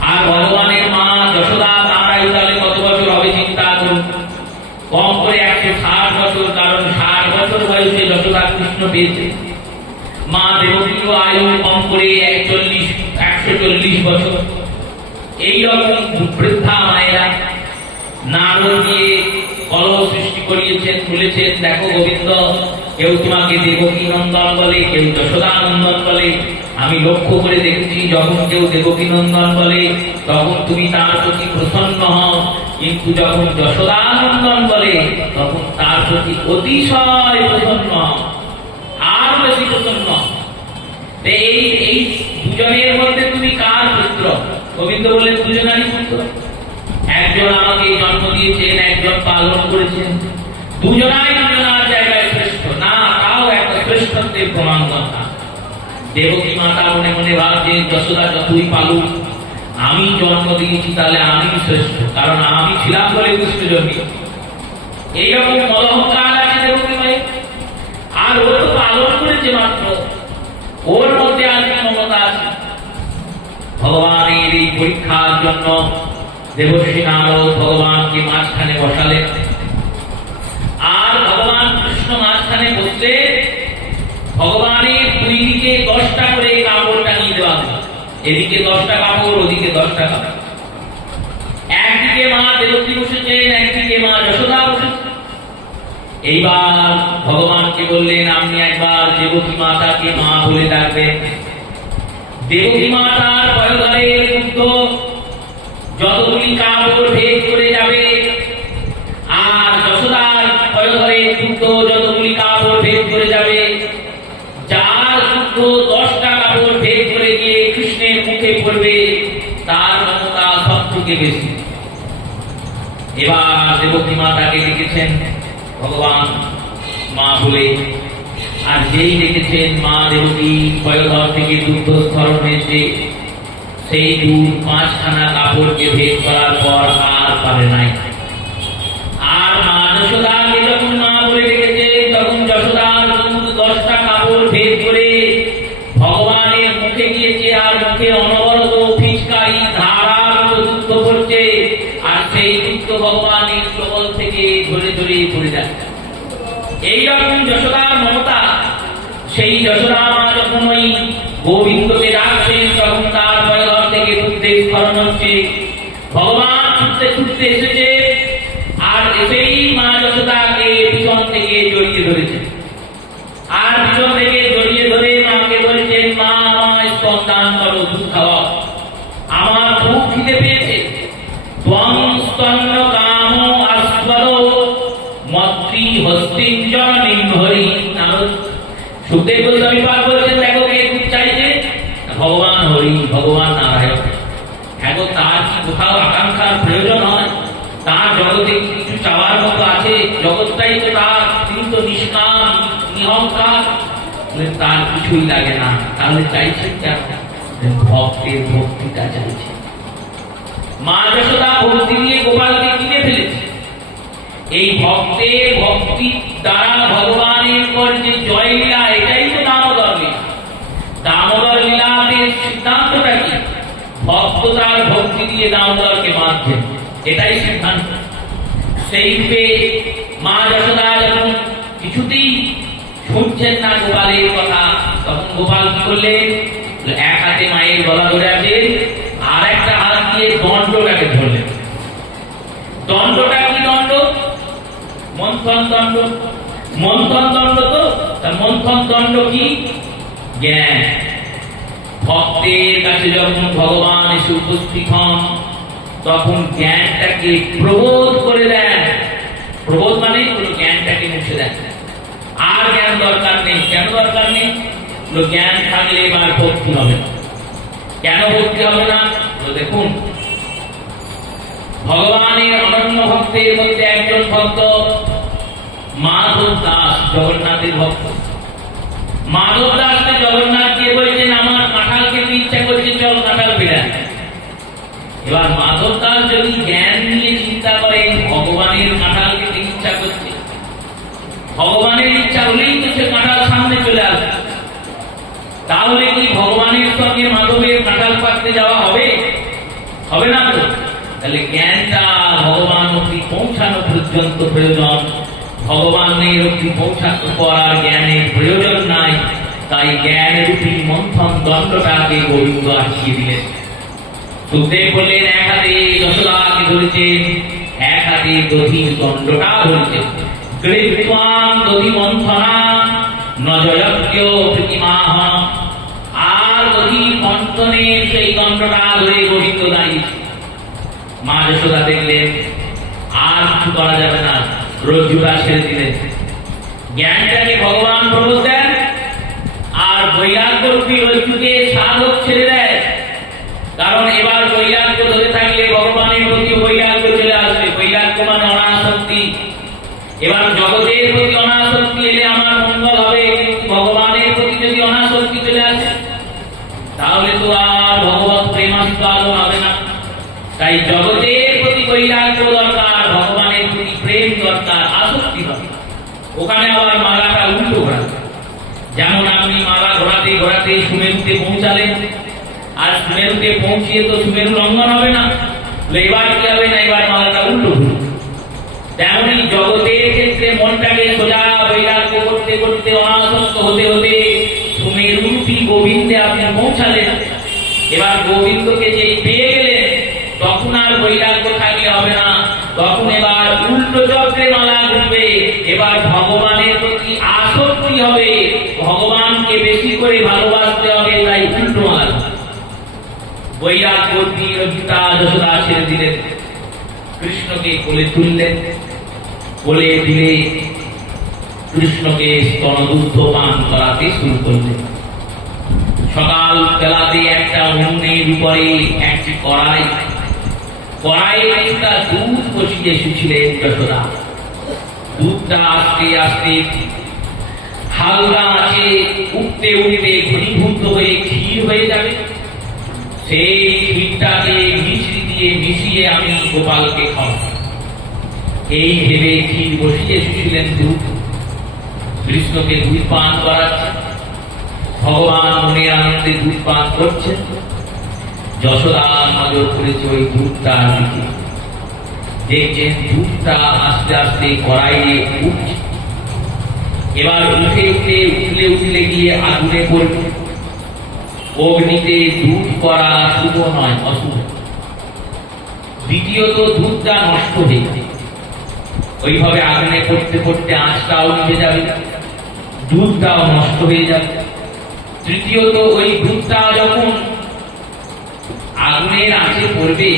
আর ভগবানের মা যশোদা তার আয়ু তাহলে কত বছর হবে চিন্তা করুন, কম করে 160 বছর, কারণ 60 বছর বয়সে যশোদা কৃষ্ণ পেয়েছে। মা দেবকীর আয়ু কম করে 140 বছর। এইরকম বৃদ্ধা মায়েরা নারদ দিয়ে কলহ সৃষ্টি করিয়েছেন, বলেছেন দেখো গোবিন্দ, কেউ তোমাকে দেবকী নন্দন বলে, কেউ যশোদা নন্দন বলে। আমি লক্ষ্য করে দেখেছি যখন কেউ দেবকী নন্দন বলে তখন তুমি তার প্রতি প্রসন্ন হও, কিন্তু যখন যশোদা নন্দন বলে তখন তার প্রতি অতিশয় প্রসন্ন হও, আর বেশি প্রসন্ন। এই দুজনের মধ্যে তুমি কার পুত্র? গোবিন্দ বলেন দুজনারই পুত্র। একজন আমাকে জন্ম দিয়েছেন, একজন পালন করেছেন, দুজনাই দুজনার জায়গায় শ্রেষ্ঠ না, তাও একটা শ্রেষ্ঠত্বের প্রমাণ কথা। দেবকী মাতা মনে মনে ভাবছেন যশোদা যতই পালুক, আমি জন্ম দিয়েছি তাহলে আমি শ্রেষ্ঠ, কারণ আমি ছিলাম বলে কৃষ্ণ জন্মিত। এইরকম মদহংকার আছে দেবকী মায়ের। আর ও তো পালন করেছে মাত্র, ওর মধ্যে আর কি মমতা আছে? ভগবানের এই পরীক্ষার জন্য দেবর্ষি নারদ ভগবানকে মাঝখানে বসালেন। আর ভগবান কৃষ্ণ মাঝখানে বসলে ভগবানের দুই দিকে 10টা করে কাপড় টাঙিয়ে দেওয়া হলো। এদিকে 10টা কাপড়, ওদিকে 10টা কাপড়। একদিকে মা দেবকী বসেছেন, একদিকে মা যশোদা বসেছেন। এইবার ভগবানকে বললেন আপনি একবার দেবকী মাতাকে মা বলে ডাকবেন। দেবকী মাতার পয়ধরের দুগ্ধ যতগুলি কাপড় ভেদ করে যাবে, আর যশোদার পয়ধরের দুগ্ধ যতগুলি কাপড় ভেদ করে যাবে, যার দুগ্ধ 10টা কাপড় ভেদ করে গিয়ে কৃষ্ণের মুখে পড়বে তার মমতা সব থেকে বেশি। এবার দেবকী মাতাকে লিখেছেন ভগবান মা বলে, আর যেই দেখেছেন মা দেবকী পয়ধর থেকে দুগ্ধ স্খলন হয়েছে, সেই দুধ 5খানা কাপড়কে ভেদ করার পর আর পারে নাই। আর মা যশোদাকে যখন মা বলে রেখেছে, তখন যশোদার দুধ 10টা কাপড় ভেদ করে ভগবানের মুখে গিয়েছে, আর মুখে অনবরত ফিচকারি ধারার মতো দুধ পড়ছে, আর সেই দুধ ভগবানের কবল থেকে ধরে ধরে পড়ে যাচ্ছে। এইরকম যশোদার মমতা। সেই যশোদা মা যখন ওই গোবিন্দকে ডাকছেন, তখন তার পয়ধর থেকে দুধের স্খলন হচ্ছে। ভগবান ছুটতে ছুটতে এসেছে, আর এসেই মা যশোদাকে পিছন থেকে জড়িয়ে ধরেছে। আর পিছন থেকে জড়িয়ে ধরে মাকে বলছেন মা আমায় স্তন দান করো, দুধ খাওয়াও, আমার খুব খিদে পেয়েছে। ত্বং স্তন্য কাম আস্পদ মত্রী হস্তিঞ্জন নিম্নহরি। সুখদেব গোস্বামী পাঠ করেছেন দেখো কে দুধ চাইছে? ভগবান হরি, ভগবান নারায়ণ। এখন তার কি কোথাও আকাঙ্ক্ষার প্রয়োজন হয়? তার জগতে কিছু চাওয়ার মতো আছে? জগৎটাই তো তার, তিনি তো নিষ্কাম নিহংকার, তার কিছুই লাগে না। তাহলে চাইছেন কেন? ভক্তের ভক্তিটা চাইছে। মা যশোদা ভক্তি দিয়ে গোপালকে কিনে ফেলেছে। এই ভক্তের ভক্তি দ্বারা ভগবানের পর যে জয় লীলা, এটাই তো দামোদর লীলা। দামোদর লীলাতে সিদ্ধান্তটা কি? ভক্ত তার ভক্তি দিয়ে দামোদরকে মানছেন, এটাই সিদ্ধান্ত। সেই রূপে মা যশোদা যখন কিছুতেই শুনছেন না গোপালের কথা, তখন গোপাল কি করলেন? এক হাতে মায়ের গলা ধরে আছে, আর একটা হাত দিয়ে দণ্ডটাকে ধরলেন। দণ্ডটা কি দণ্ড? মন্থন দণ্ড। মন্থন দণ্ড তো, মন্থন দণ্ড কি? জ্ঞান। ভক্তের কাছে যখন ভগবান এসে উপস্থিত হন, তখন জ্ঞানটাকে প্রবোধ করে দেন। প্রবোধ মানে জ্ঞানটাকে মুছে দেন, আর জ্ঞান দরকার নেই। কেন দরকার নেই? জ্ঞান থাকলে এবার ভক্তি হবে না। কেন ভক্তি হবে না? দেখুন, ভগবানের অনন্য ভক্তের মধ্যে একজন ভক্ত মাধব দাস, জগন্নাথের ভক্ত। মাধব দাসকে জগন্নাথ দিয়ে বলছেন আমার কাঁঠাল খেতে ইচ্ছা করছে, চল কাঁঠাল পেড়া। এবার মাধব দাস যদি জ্ঞান নিয়ে ভগবানের ইচ্ছা হলেই তো সে কাঁঠাল সামনে চলে আসবে। তাহলে কি ভগবানের সঙ্গে মাধবের কাঁঠাল পাড়তে যাওয়া হবে? হবে না তো। তাহলে জ্ঞানটা ভগবান অব্দি পৌঁছানো পর্যন্ত প্রয়োজন, ভগবানের অব্দি পৌঁছানোর পর আর জ্ঞানের প্রয়োজন নাই। তাই জ্ঞান রূপী মন্থন দণ্ডটাকে গোবিন্দ আসিয়ে দিলেন। সুখদেব বললেন এক হাতে যশোদাকে ধরেছেন, এক হাতে দধির দণ্ডটা ধরেছেন। গৃহীত্বাং দধি মন্থনা নজয়জ্ঞ প্রতিমাহ। আর দধির মন্থনের সেই দণ্ডটা ধরে গোবিন্দ দাঁড়িয়েছে। মা যশোদা দেখলেন আর কিছু করা যাবে না, রজ্জুটা ছেড়ে দিলেন। জ্ঞানটাকে ভগবান প্রবোধ দেন, আর বৈরাগ্য রূপী রজ্জুকে সাধক ছেড়ে দেয়। কারণ এবার বৈরাগ্য ধরে থাকলে ভগবানের প্রতি বৈরাগ্য চলে আসবে। বৈরাগ্য মানে অনাসক্তি। এবার জগতের প্রতি অনাসক্তি এলে আমার মঙ্গল হবে, কিন্তু ভগবানের প্রতি যদি অনাসক্তি চলে আসে তাহলে তো আর ভগবত প্রেমাস্পদন হবে না। তাই জগতের প্রতি বৈরাগ্য দরকার, ভগবানের প্রতি প্রেম দরকার, আসক্তি হবে। ওখানে আবার মালাটা উল্টো ঘোরাতে। যেমন আপনি মালা ঘোরাতে ঘোরাতে সুমেরুতে পৌঁছালেন, আর সুমেরুতে পৌঁছিয়ে তো সুমেরু লঙ্ঘন হবে না, এবার কি হবে না, এবার মালাটা উল্টো ঘুরবে। তেমনি জগতের ক্ষেত্রে মনটাকে সোজা বৈরাগ্য করতে করতে অনাসক্ত হতে হতে সুমেরুরূপী গোবিন্দে আপনি পৌঁছালেন। এবার গোবিন্দকে যে পেয়ে গেলেন তখন আর বৈরাগ্য থাকলে হবে না, তখন এবার উল্টো চক্রে মালা ঘুরবে। এবার ভগবানের প্রতি আসক্তি হবে, ভগবানকে বেশি করে ভালোবাসতে হবে, তাই উল্টো মালা। বৈরাগ্য গীতা যশোদা ছেড়ে দিলেন, কৃষ্ণকে কোলে তুললেন। কোলে দিলে কৃষ্ণকে স্তনদুগ্ধ পান করাতে শুরু করলেন। সকাল বেলাতে একটা উনুনের উপরে একটি কড়াইয়ে একটা দুধ বসিয়ে শুছিলেন যশোদা। দুধটা আস্তে আস্তে হালকা আছে উঠতে উঠতে ঘনীভূত হয়ে ক্ষীর হয়ে যাবে। সেই ক্ষীরটাকে মিশ্রি দিয়ে মিশিয়ে আমি গোপালকে খাওয়াবো, এই ভেবে ক্ষীর বসিয়ে শুছিলেন দুধ। কৃষ্ণকে দুধ পান করাচ্ছে, ভগবান মনে আনন্দে দুধ পান করছেন। যশোদা নজর করেছে ওই দুধটার দিকে, দেখছেন দুধটা আস্তে আস্তে কড়াইয়ে উঠছে। এবার উঠলে গিয়ে আগুনে পড়বে। অগ্নিতে দুধ করা শুভ নয়, অশুভ। দ্বিতীয়ত দুধটা নষ্ট হয়ে যাবে, ওইভাবে আগুনে পড়তে পড়তে আঁচটাও নিভে যাবে, দুধটাও নষ্ট হয়ে যাবে। তৃতীয়ত ওই দুধটা যখন আগুনের আঁচে পড়বে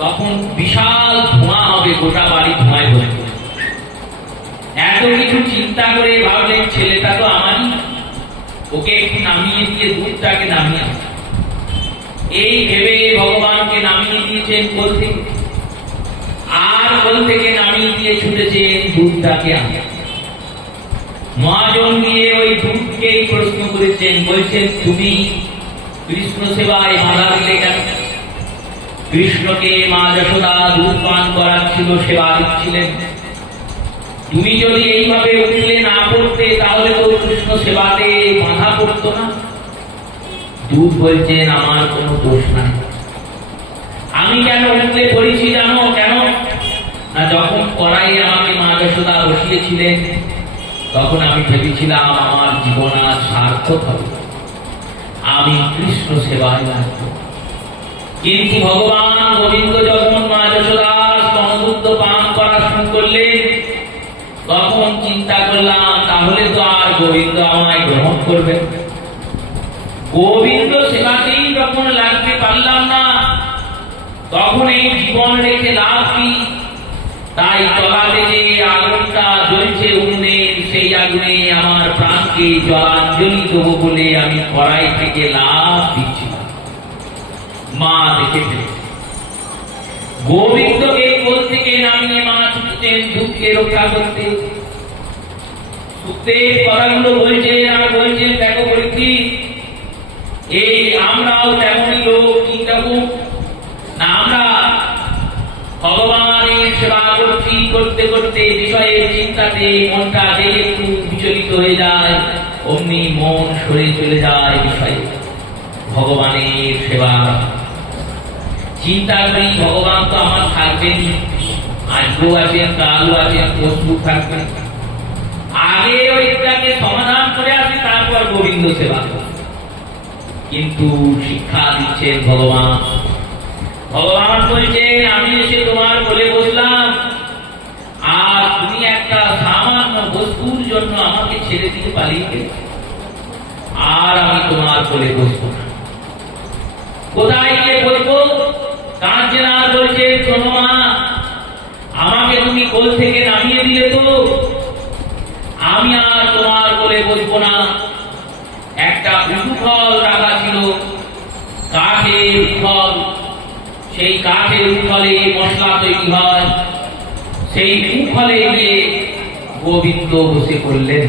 তখন বিশাল ধোঁয়া হবে, গোটা বাড়ি ধোঁয়ায় ভরে। এত কিছু চিন্তা করে ভাবলেন ছেলেটা তো আমারই, ওকে একটু নামিয়ে দিয়ে দুধটাকে নামিয়ে আসে। এই ভেবে ভগবানকে নামিয়ে দিয়েছেন কোল থেকে, আর কোল থেকে নামিয়ে দিয়ে ছুটেছেন দুধটাকে আনতে। মহাজন গিয়ে ওই দুধকেই প্রশ্ন করেছেন, বলছেন তুমি কৃষ্ণ সেবায় বাধা দিলে কেন? কৃষ্ণকে মা যশোদা দুধ পান করাচ্ছিল, সেবা দিচ্ছিলেন। তুমি যদি এইভাবে উঠলে না পড়তে তাহলে তো কৃষ্ণ সেবাতে বাধা পড়তো না। দুধ বলছেন আমার কোনো দোষ নাই। আমি কেন উঠলে পড়েছি জানো কেন? না, যখন কড়াইয়ে আমাকে মা যশোদা বসিয়েছিলেন তখন আমি ভেবেছিলাম আমার জীবন আজ সার্থক হবে, আমি কৃষ্ণ সেবায় লাগবো। কিন্তু ভগবান গোবিন্দ যখন মা যশোদার স্তনদুগ্ধ পান করা শুরু করলেন তখন চিন্তা করলাম তাহলে তো আর গোবিন্দ আমায় গ্রহণ করবেন। গোবিন্দ সেবাতেই যখন লাগতে পারলাম না তখন এই জীবন রেখে লাভ কি? তাই তলাতে যে আগুনটা জ্বলছে উনুনের, সেই আগুনে আমার প্রাণকে জলাঞ্জলি দেবো বলে আমি কড়াই থেকে লাভ দিচ্ছিলাম। মা দেখেছে গোবিন্দকে কোল থেকে নামিয়ে মা ছুটতেন দুধকে রক্ষা করতে। সুখদেব কথাগুলো বলছেন আর বলছেন দেখো বলছি এই আমরাও তেমনই লোক, চিন্তা না আমরা ভগবানের সেবা করতে করতে বিষয়ের চিন্তাতে মনটা যে একটু বিচলিত হয়ে যায়, অমনি মন সরে চলে যায় বিষয়ে ভগবানের সেবা। চিন্তা করি ভগবান তো আমার থাকবেন, আজও আছেন, কালও আছেন, পরশু থাকবেন। আগে ওইটাকে সমাধান করে আসি, তারপর গোবিন্দ সেবা। কিন্তু শিক্ষা দিচ্ছেন ভগবান। ভগবান বলছেন, আমি এসে তোমার কোলে বসলাম, আর তুমি একটা সামান্য বস্তুর জন্য আমাকে ছেড়ে দিয়ে পালিয়ে গেলে, আর আমি তোমার কোলে বসবো না। কোথায় গিয়ে বসবো? কাঁদছে না, বলছে, শোনো মা, আমাকে তুমি কোল থেকে নামিয়ে দিলে তো, আমি আর তোমার কোলে বসবো না। একটা উঠল রাখা ছিল, কাঠের উঠল, সেই কাঠের উঠলে মশলা তৈরি হয়, সেই উঠলে গিয়ে গোবিন্দ বসে পড়লেন।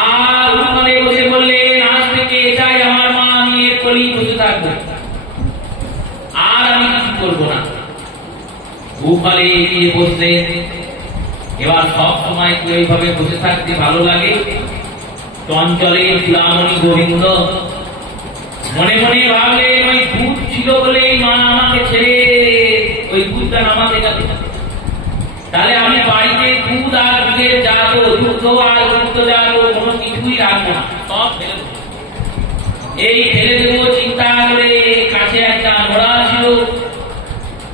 আর উঠলে বসে বললেন, আজ থেকে এটাই আমার মা, আমি এর কোলেই বসে থাকবো, আর আমি কিছু করবো না। উঠলে গিয়ে বসলেন। এবার সব সময় তো এইভাবে বসে থাকতে ভালো লাগে? চঞ্চলের চূড়ামণি গোবিন্দ মনে মনে ভাবলেন, ওই দুধ ছিল বলে মা আমাকে ছেড়ে ওই দুধটা নামাতে গেল, তাহলে আমি বাড়িতে দুধ আর দুধের জাত, দুধ আর দুধ জাত কোনো কিছুই রাখবো না, সব ফেলে দেবো। এই ফেলে দেবো চিন্তা করে কাছে একটা নোড়া ছিল,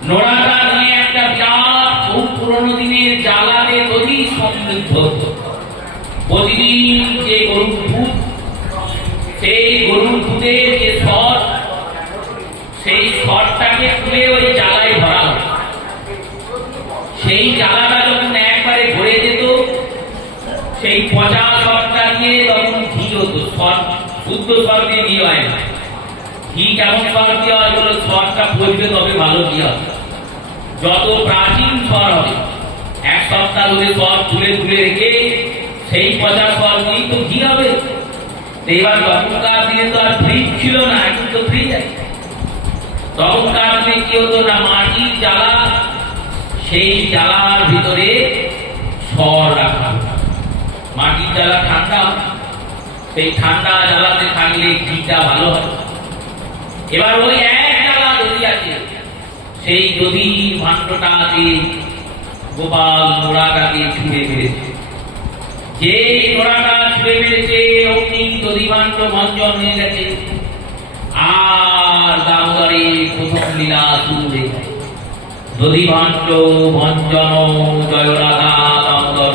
নোড়াটা নিয়ে একটা বিরাট বহু পুরোনো দিনের জ্বালাতে দধি সমৃদ্ধ। প্রতিদিন যে গরুর দুধ, সেই গরুর দুধের যে সর, সেই সরটাকে তুলে ওই জ্বালায় ভরা হতো। সেই জ্বালাটা যখন একবারে ভরে যেত, সেই পচা সরটা দিয়ে তখন ঘি হতো। সর শুদ্ধ সর দিয়ে ঘি হয় না। ঘি কেমন সর দিয়ে হয় বলে, সরটা পচবে তবে ভালো ঘি হবে। যত প্রাচীন সর হবে, এক সপ্তাহ ধরে সর তুলে তুলে রেখে সেই পচা সর দিয়েই তো ঘি হবে। এবার তখনকার দিনে তো আর ফ্রিজ ছিল না, এখন তো ফ্রিজ আছে। তখনকার দিনে কি হতো না, মাটির জ্বালা, সেই জ্বালার ভিতরে সর রাখা। মাটির জ্বালা ঠান্ডা, সেই ঠান্ডা জ্বালাতে থাকলে ঘিটা ভালো হয়। এবার ওই এক জ্বালা দধি আছে, সেই দধি ভাণ্ডটাকে গোপাল নোড়াটাকে ছুঁড়ে মেরেছে। যে নোড়াটা ছুঁড়ে মেরেছে, অগ্নি দধি ভাণ্ড ভঞ্জন হয়ে গেছে। আর দামোদরে প্রথম লীলা শুরু হয়ে যায়। দধি ভাণ্ড ভঞ্জন জয় রাধা দামোদর।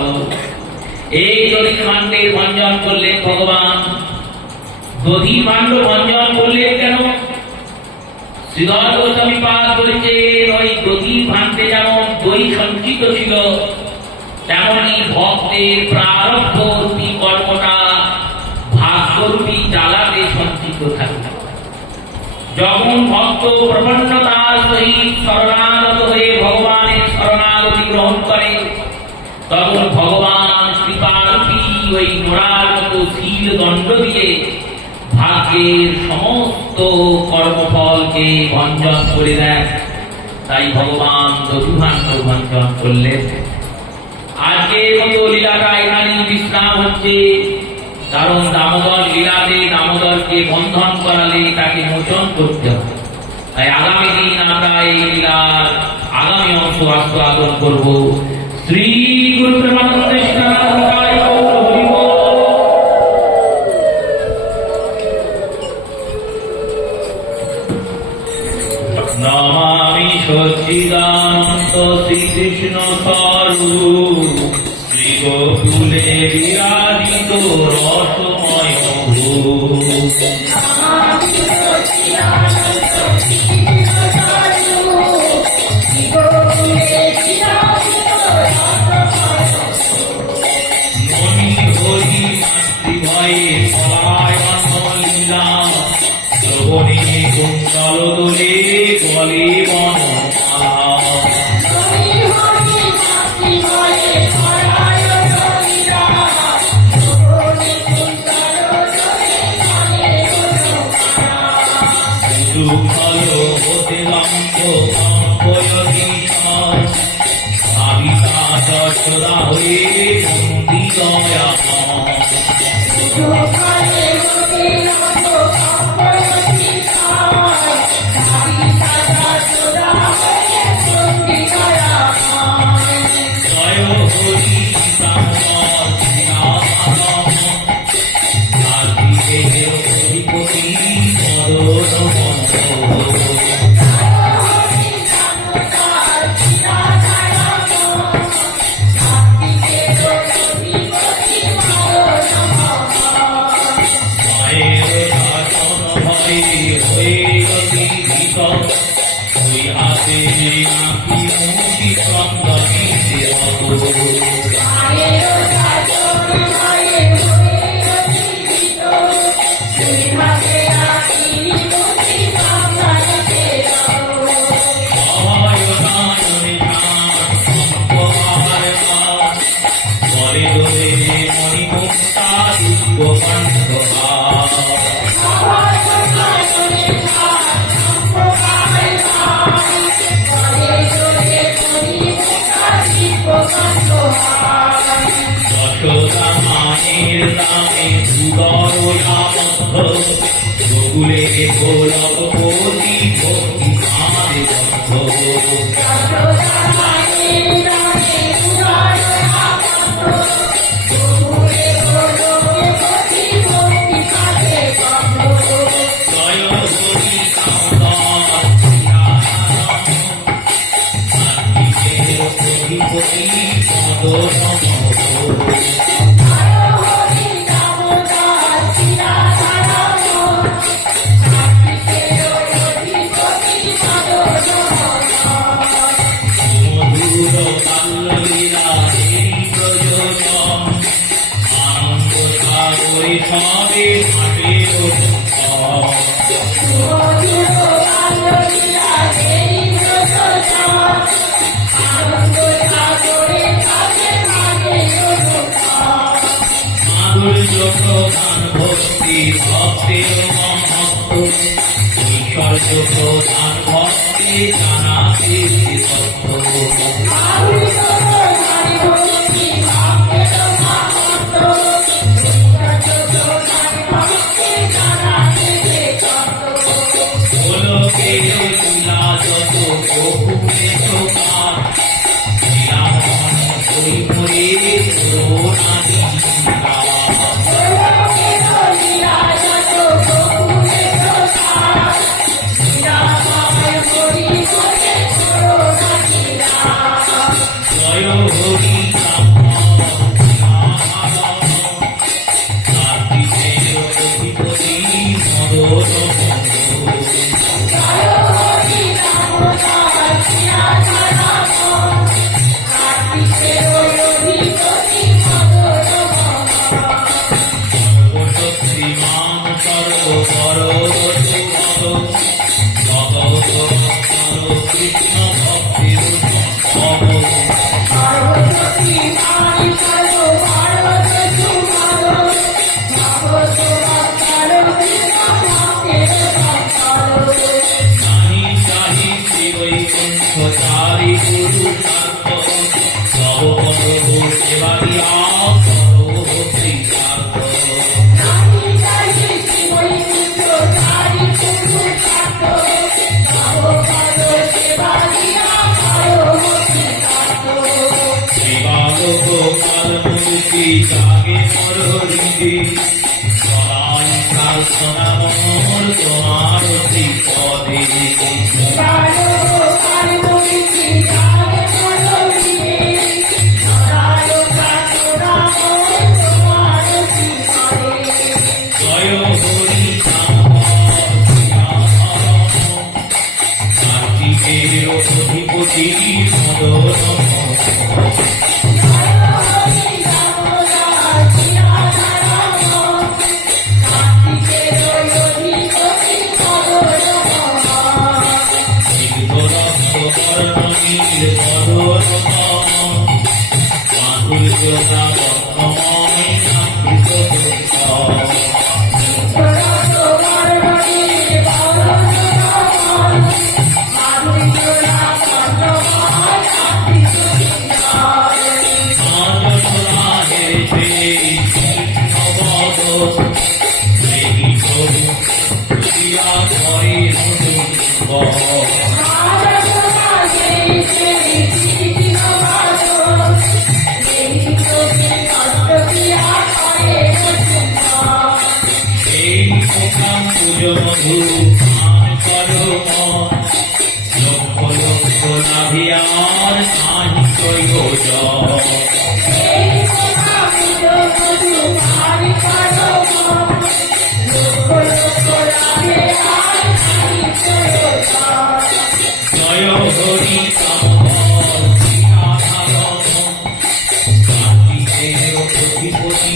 এই দধি ভাণ্ডের ভঞ্জন করলেন ভগবান। দধি ভাণ্ড ভঞ্জন করলেন কেন? শ্রীধর গোস্বামী পাদ বলেছেন, ওই দধি ভাণ্ডে যেমন দই সঞ্চিত ছিল, তেমনি ভক্তের প্রারব্ধ রূপী কর্মটা ভাগ্যরূপী জ্বালাতে সঞ্চিত থাকে। যখন ভক্ত প্রপন্নতার সহিত শরণাগত হয়ে ভগবানের শরণাগতি গ্রহণ করে, তখন ভগবান কৃপারূপী ওই নোড়ার মতো শীল দণ্ড দিয়ে ভাগ্যের সমস্ত কর্মফলকে ভঞ্জন করে দেন। তাই ভগবান দধিভাণ্ড ভঞ্জন করলেন। আজকের মতো লীলাটা এখানেই বিশ্রাম হচ্ছে, কারণ দামোদর লীলাতে দামোদরকে বন্ধন করালে তাকে মোচন করতে হবে। তাই আগামী দিন আমরা এই লীলার আগামী অংশ আস্বাদন করব। শ্রী গুরু প্রেমানন্দে সীতারাম নমামি সচ্চিদানন্দ শ্রীকৃষ্ণ স্বরূপ, শ্রী গোকুলে বিরাজিত রসময় ভূপ। ননী হরি মাতৃভয়ে পলায়ন লীলা, শ্রবণে কুণ্ডল দোলে বলে বনমালা। সুখল হতে বাঙ্গ কাম্পয়তি যশোদা হয়ে নন্দিদয়া জয় হরি ব্রাহ্মণ কার্তিকেয় অধিপতি মায়ের শাসন ভয়ে হয়ে গতি ভীত ওই হাতে নাকি মুক্তি সন্তানিতে মণিমুক্তা দুর্গবন্ধা যশোদা মায়ের নামে সুদরয়াবদ্ধ গোকুলে গোলকপতি ভক্তি ভাবে বদ্ধ জয় হরি কার্তিকেয় অধিপতি পদ মধুর কাল্লীলা দেবী প্রযোজন আনন্দ সাগরে সবে ঘাটে মাধুর্য প্রধান ভক্তি ভক্তের মহত্ব ঐশ্বর্য প্রধান ভক্তি জানাতে লীলা যত বহুলে চোখার লীলামন হরি হরে করুণাদি জয় হরি কার্তিকেয় অধিপতি মদন সর্বশক্তিমান সর্বপর কৃষ্ণ ভক্তির নাহি চাহি শ্রীবৈকুণ্ঠ চারি গুরু সেবা দিয়া গোপালমূর্তি জাগে মোর হৃদি সরাই কাল সোনামোর তোমার শ্রীপদে জয় হরি কার্তিকেয় অধিপতি মদন করিয়া ঘরে এই প্রথম পুজো মধু পান করো লক্ষ লক্ষ নাভিয়ার নাহি প্রয়োজন জয় হরি কামল কার্তিকের অধিপতি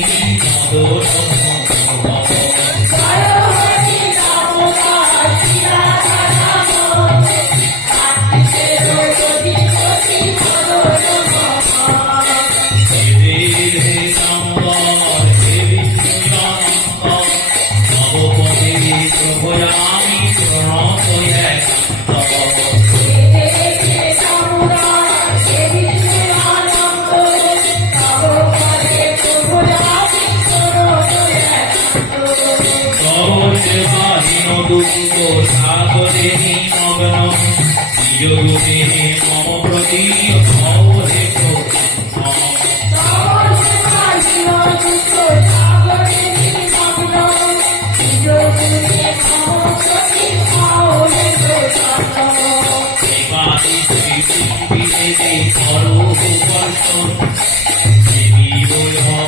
আমি দুঃখ সাগরে নিমগ্ন নিজ রূপে মম প্রতি ভবে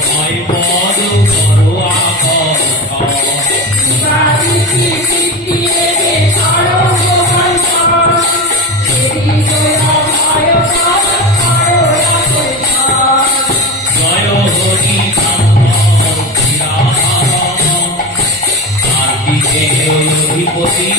ভয় পদ করো আঘাত জয় হরি কার্তিকের অধিপতি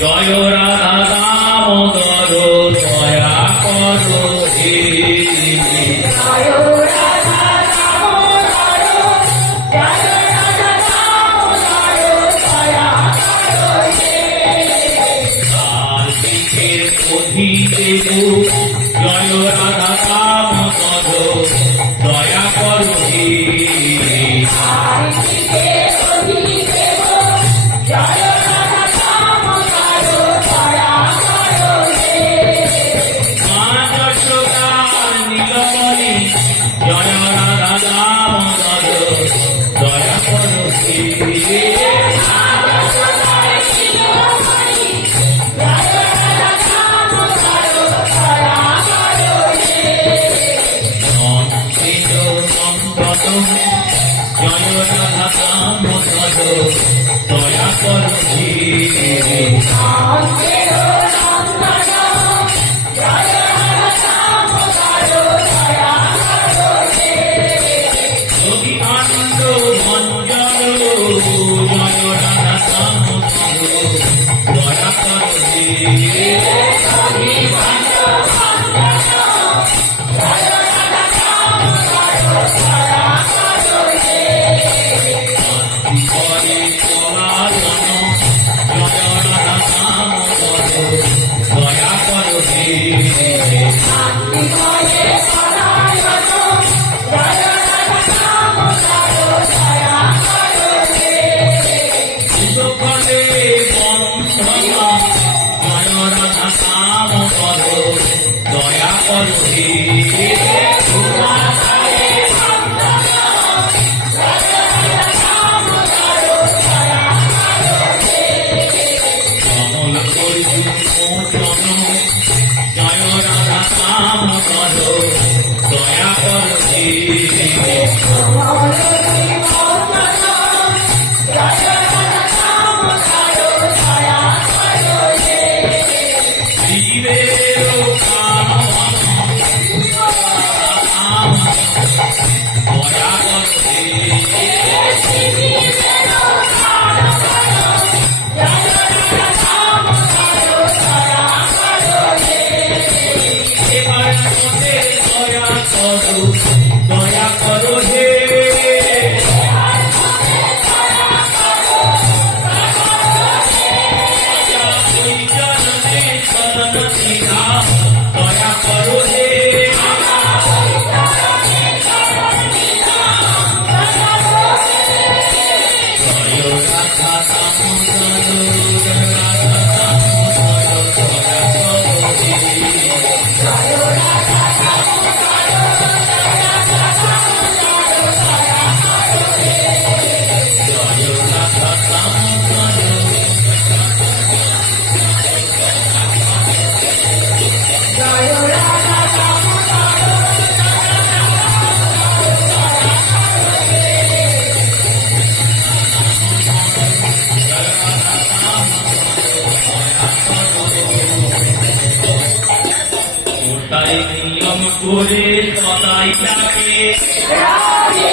জয় রাধা দামোদর দয়া করো হে জয় রাধা দামোদর দয়া করো হে কার্তিকের অধিদেব জয় রাধা দামোদর দয়া করো হে কার্তিকের অধিদেব জয় দয়া করো অভিমানন্দ ভঞ্জন জয় রাধা দামোদর দয়া করো দয়া করো হে করে সদাই ডাকে রাধে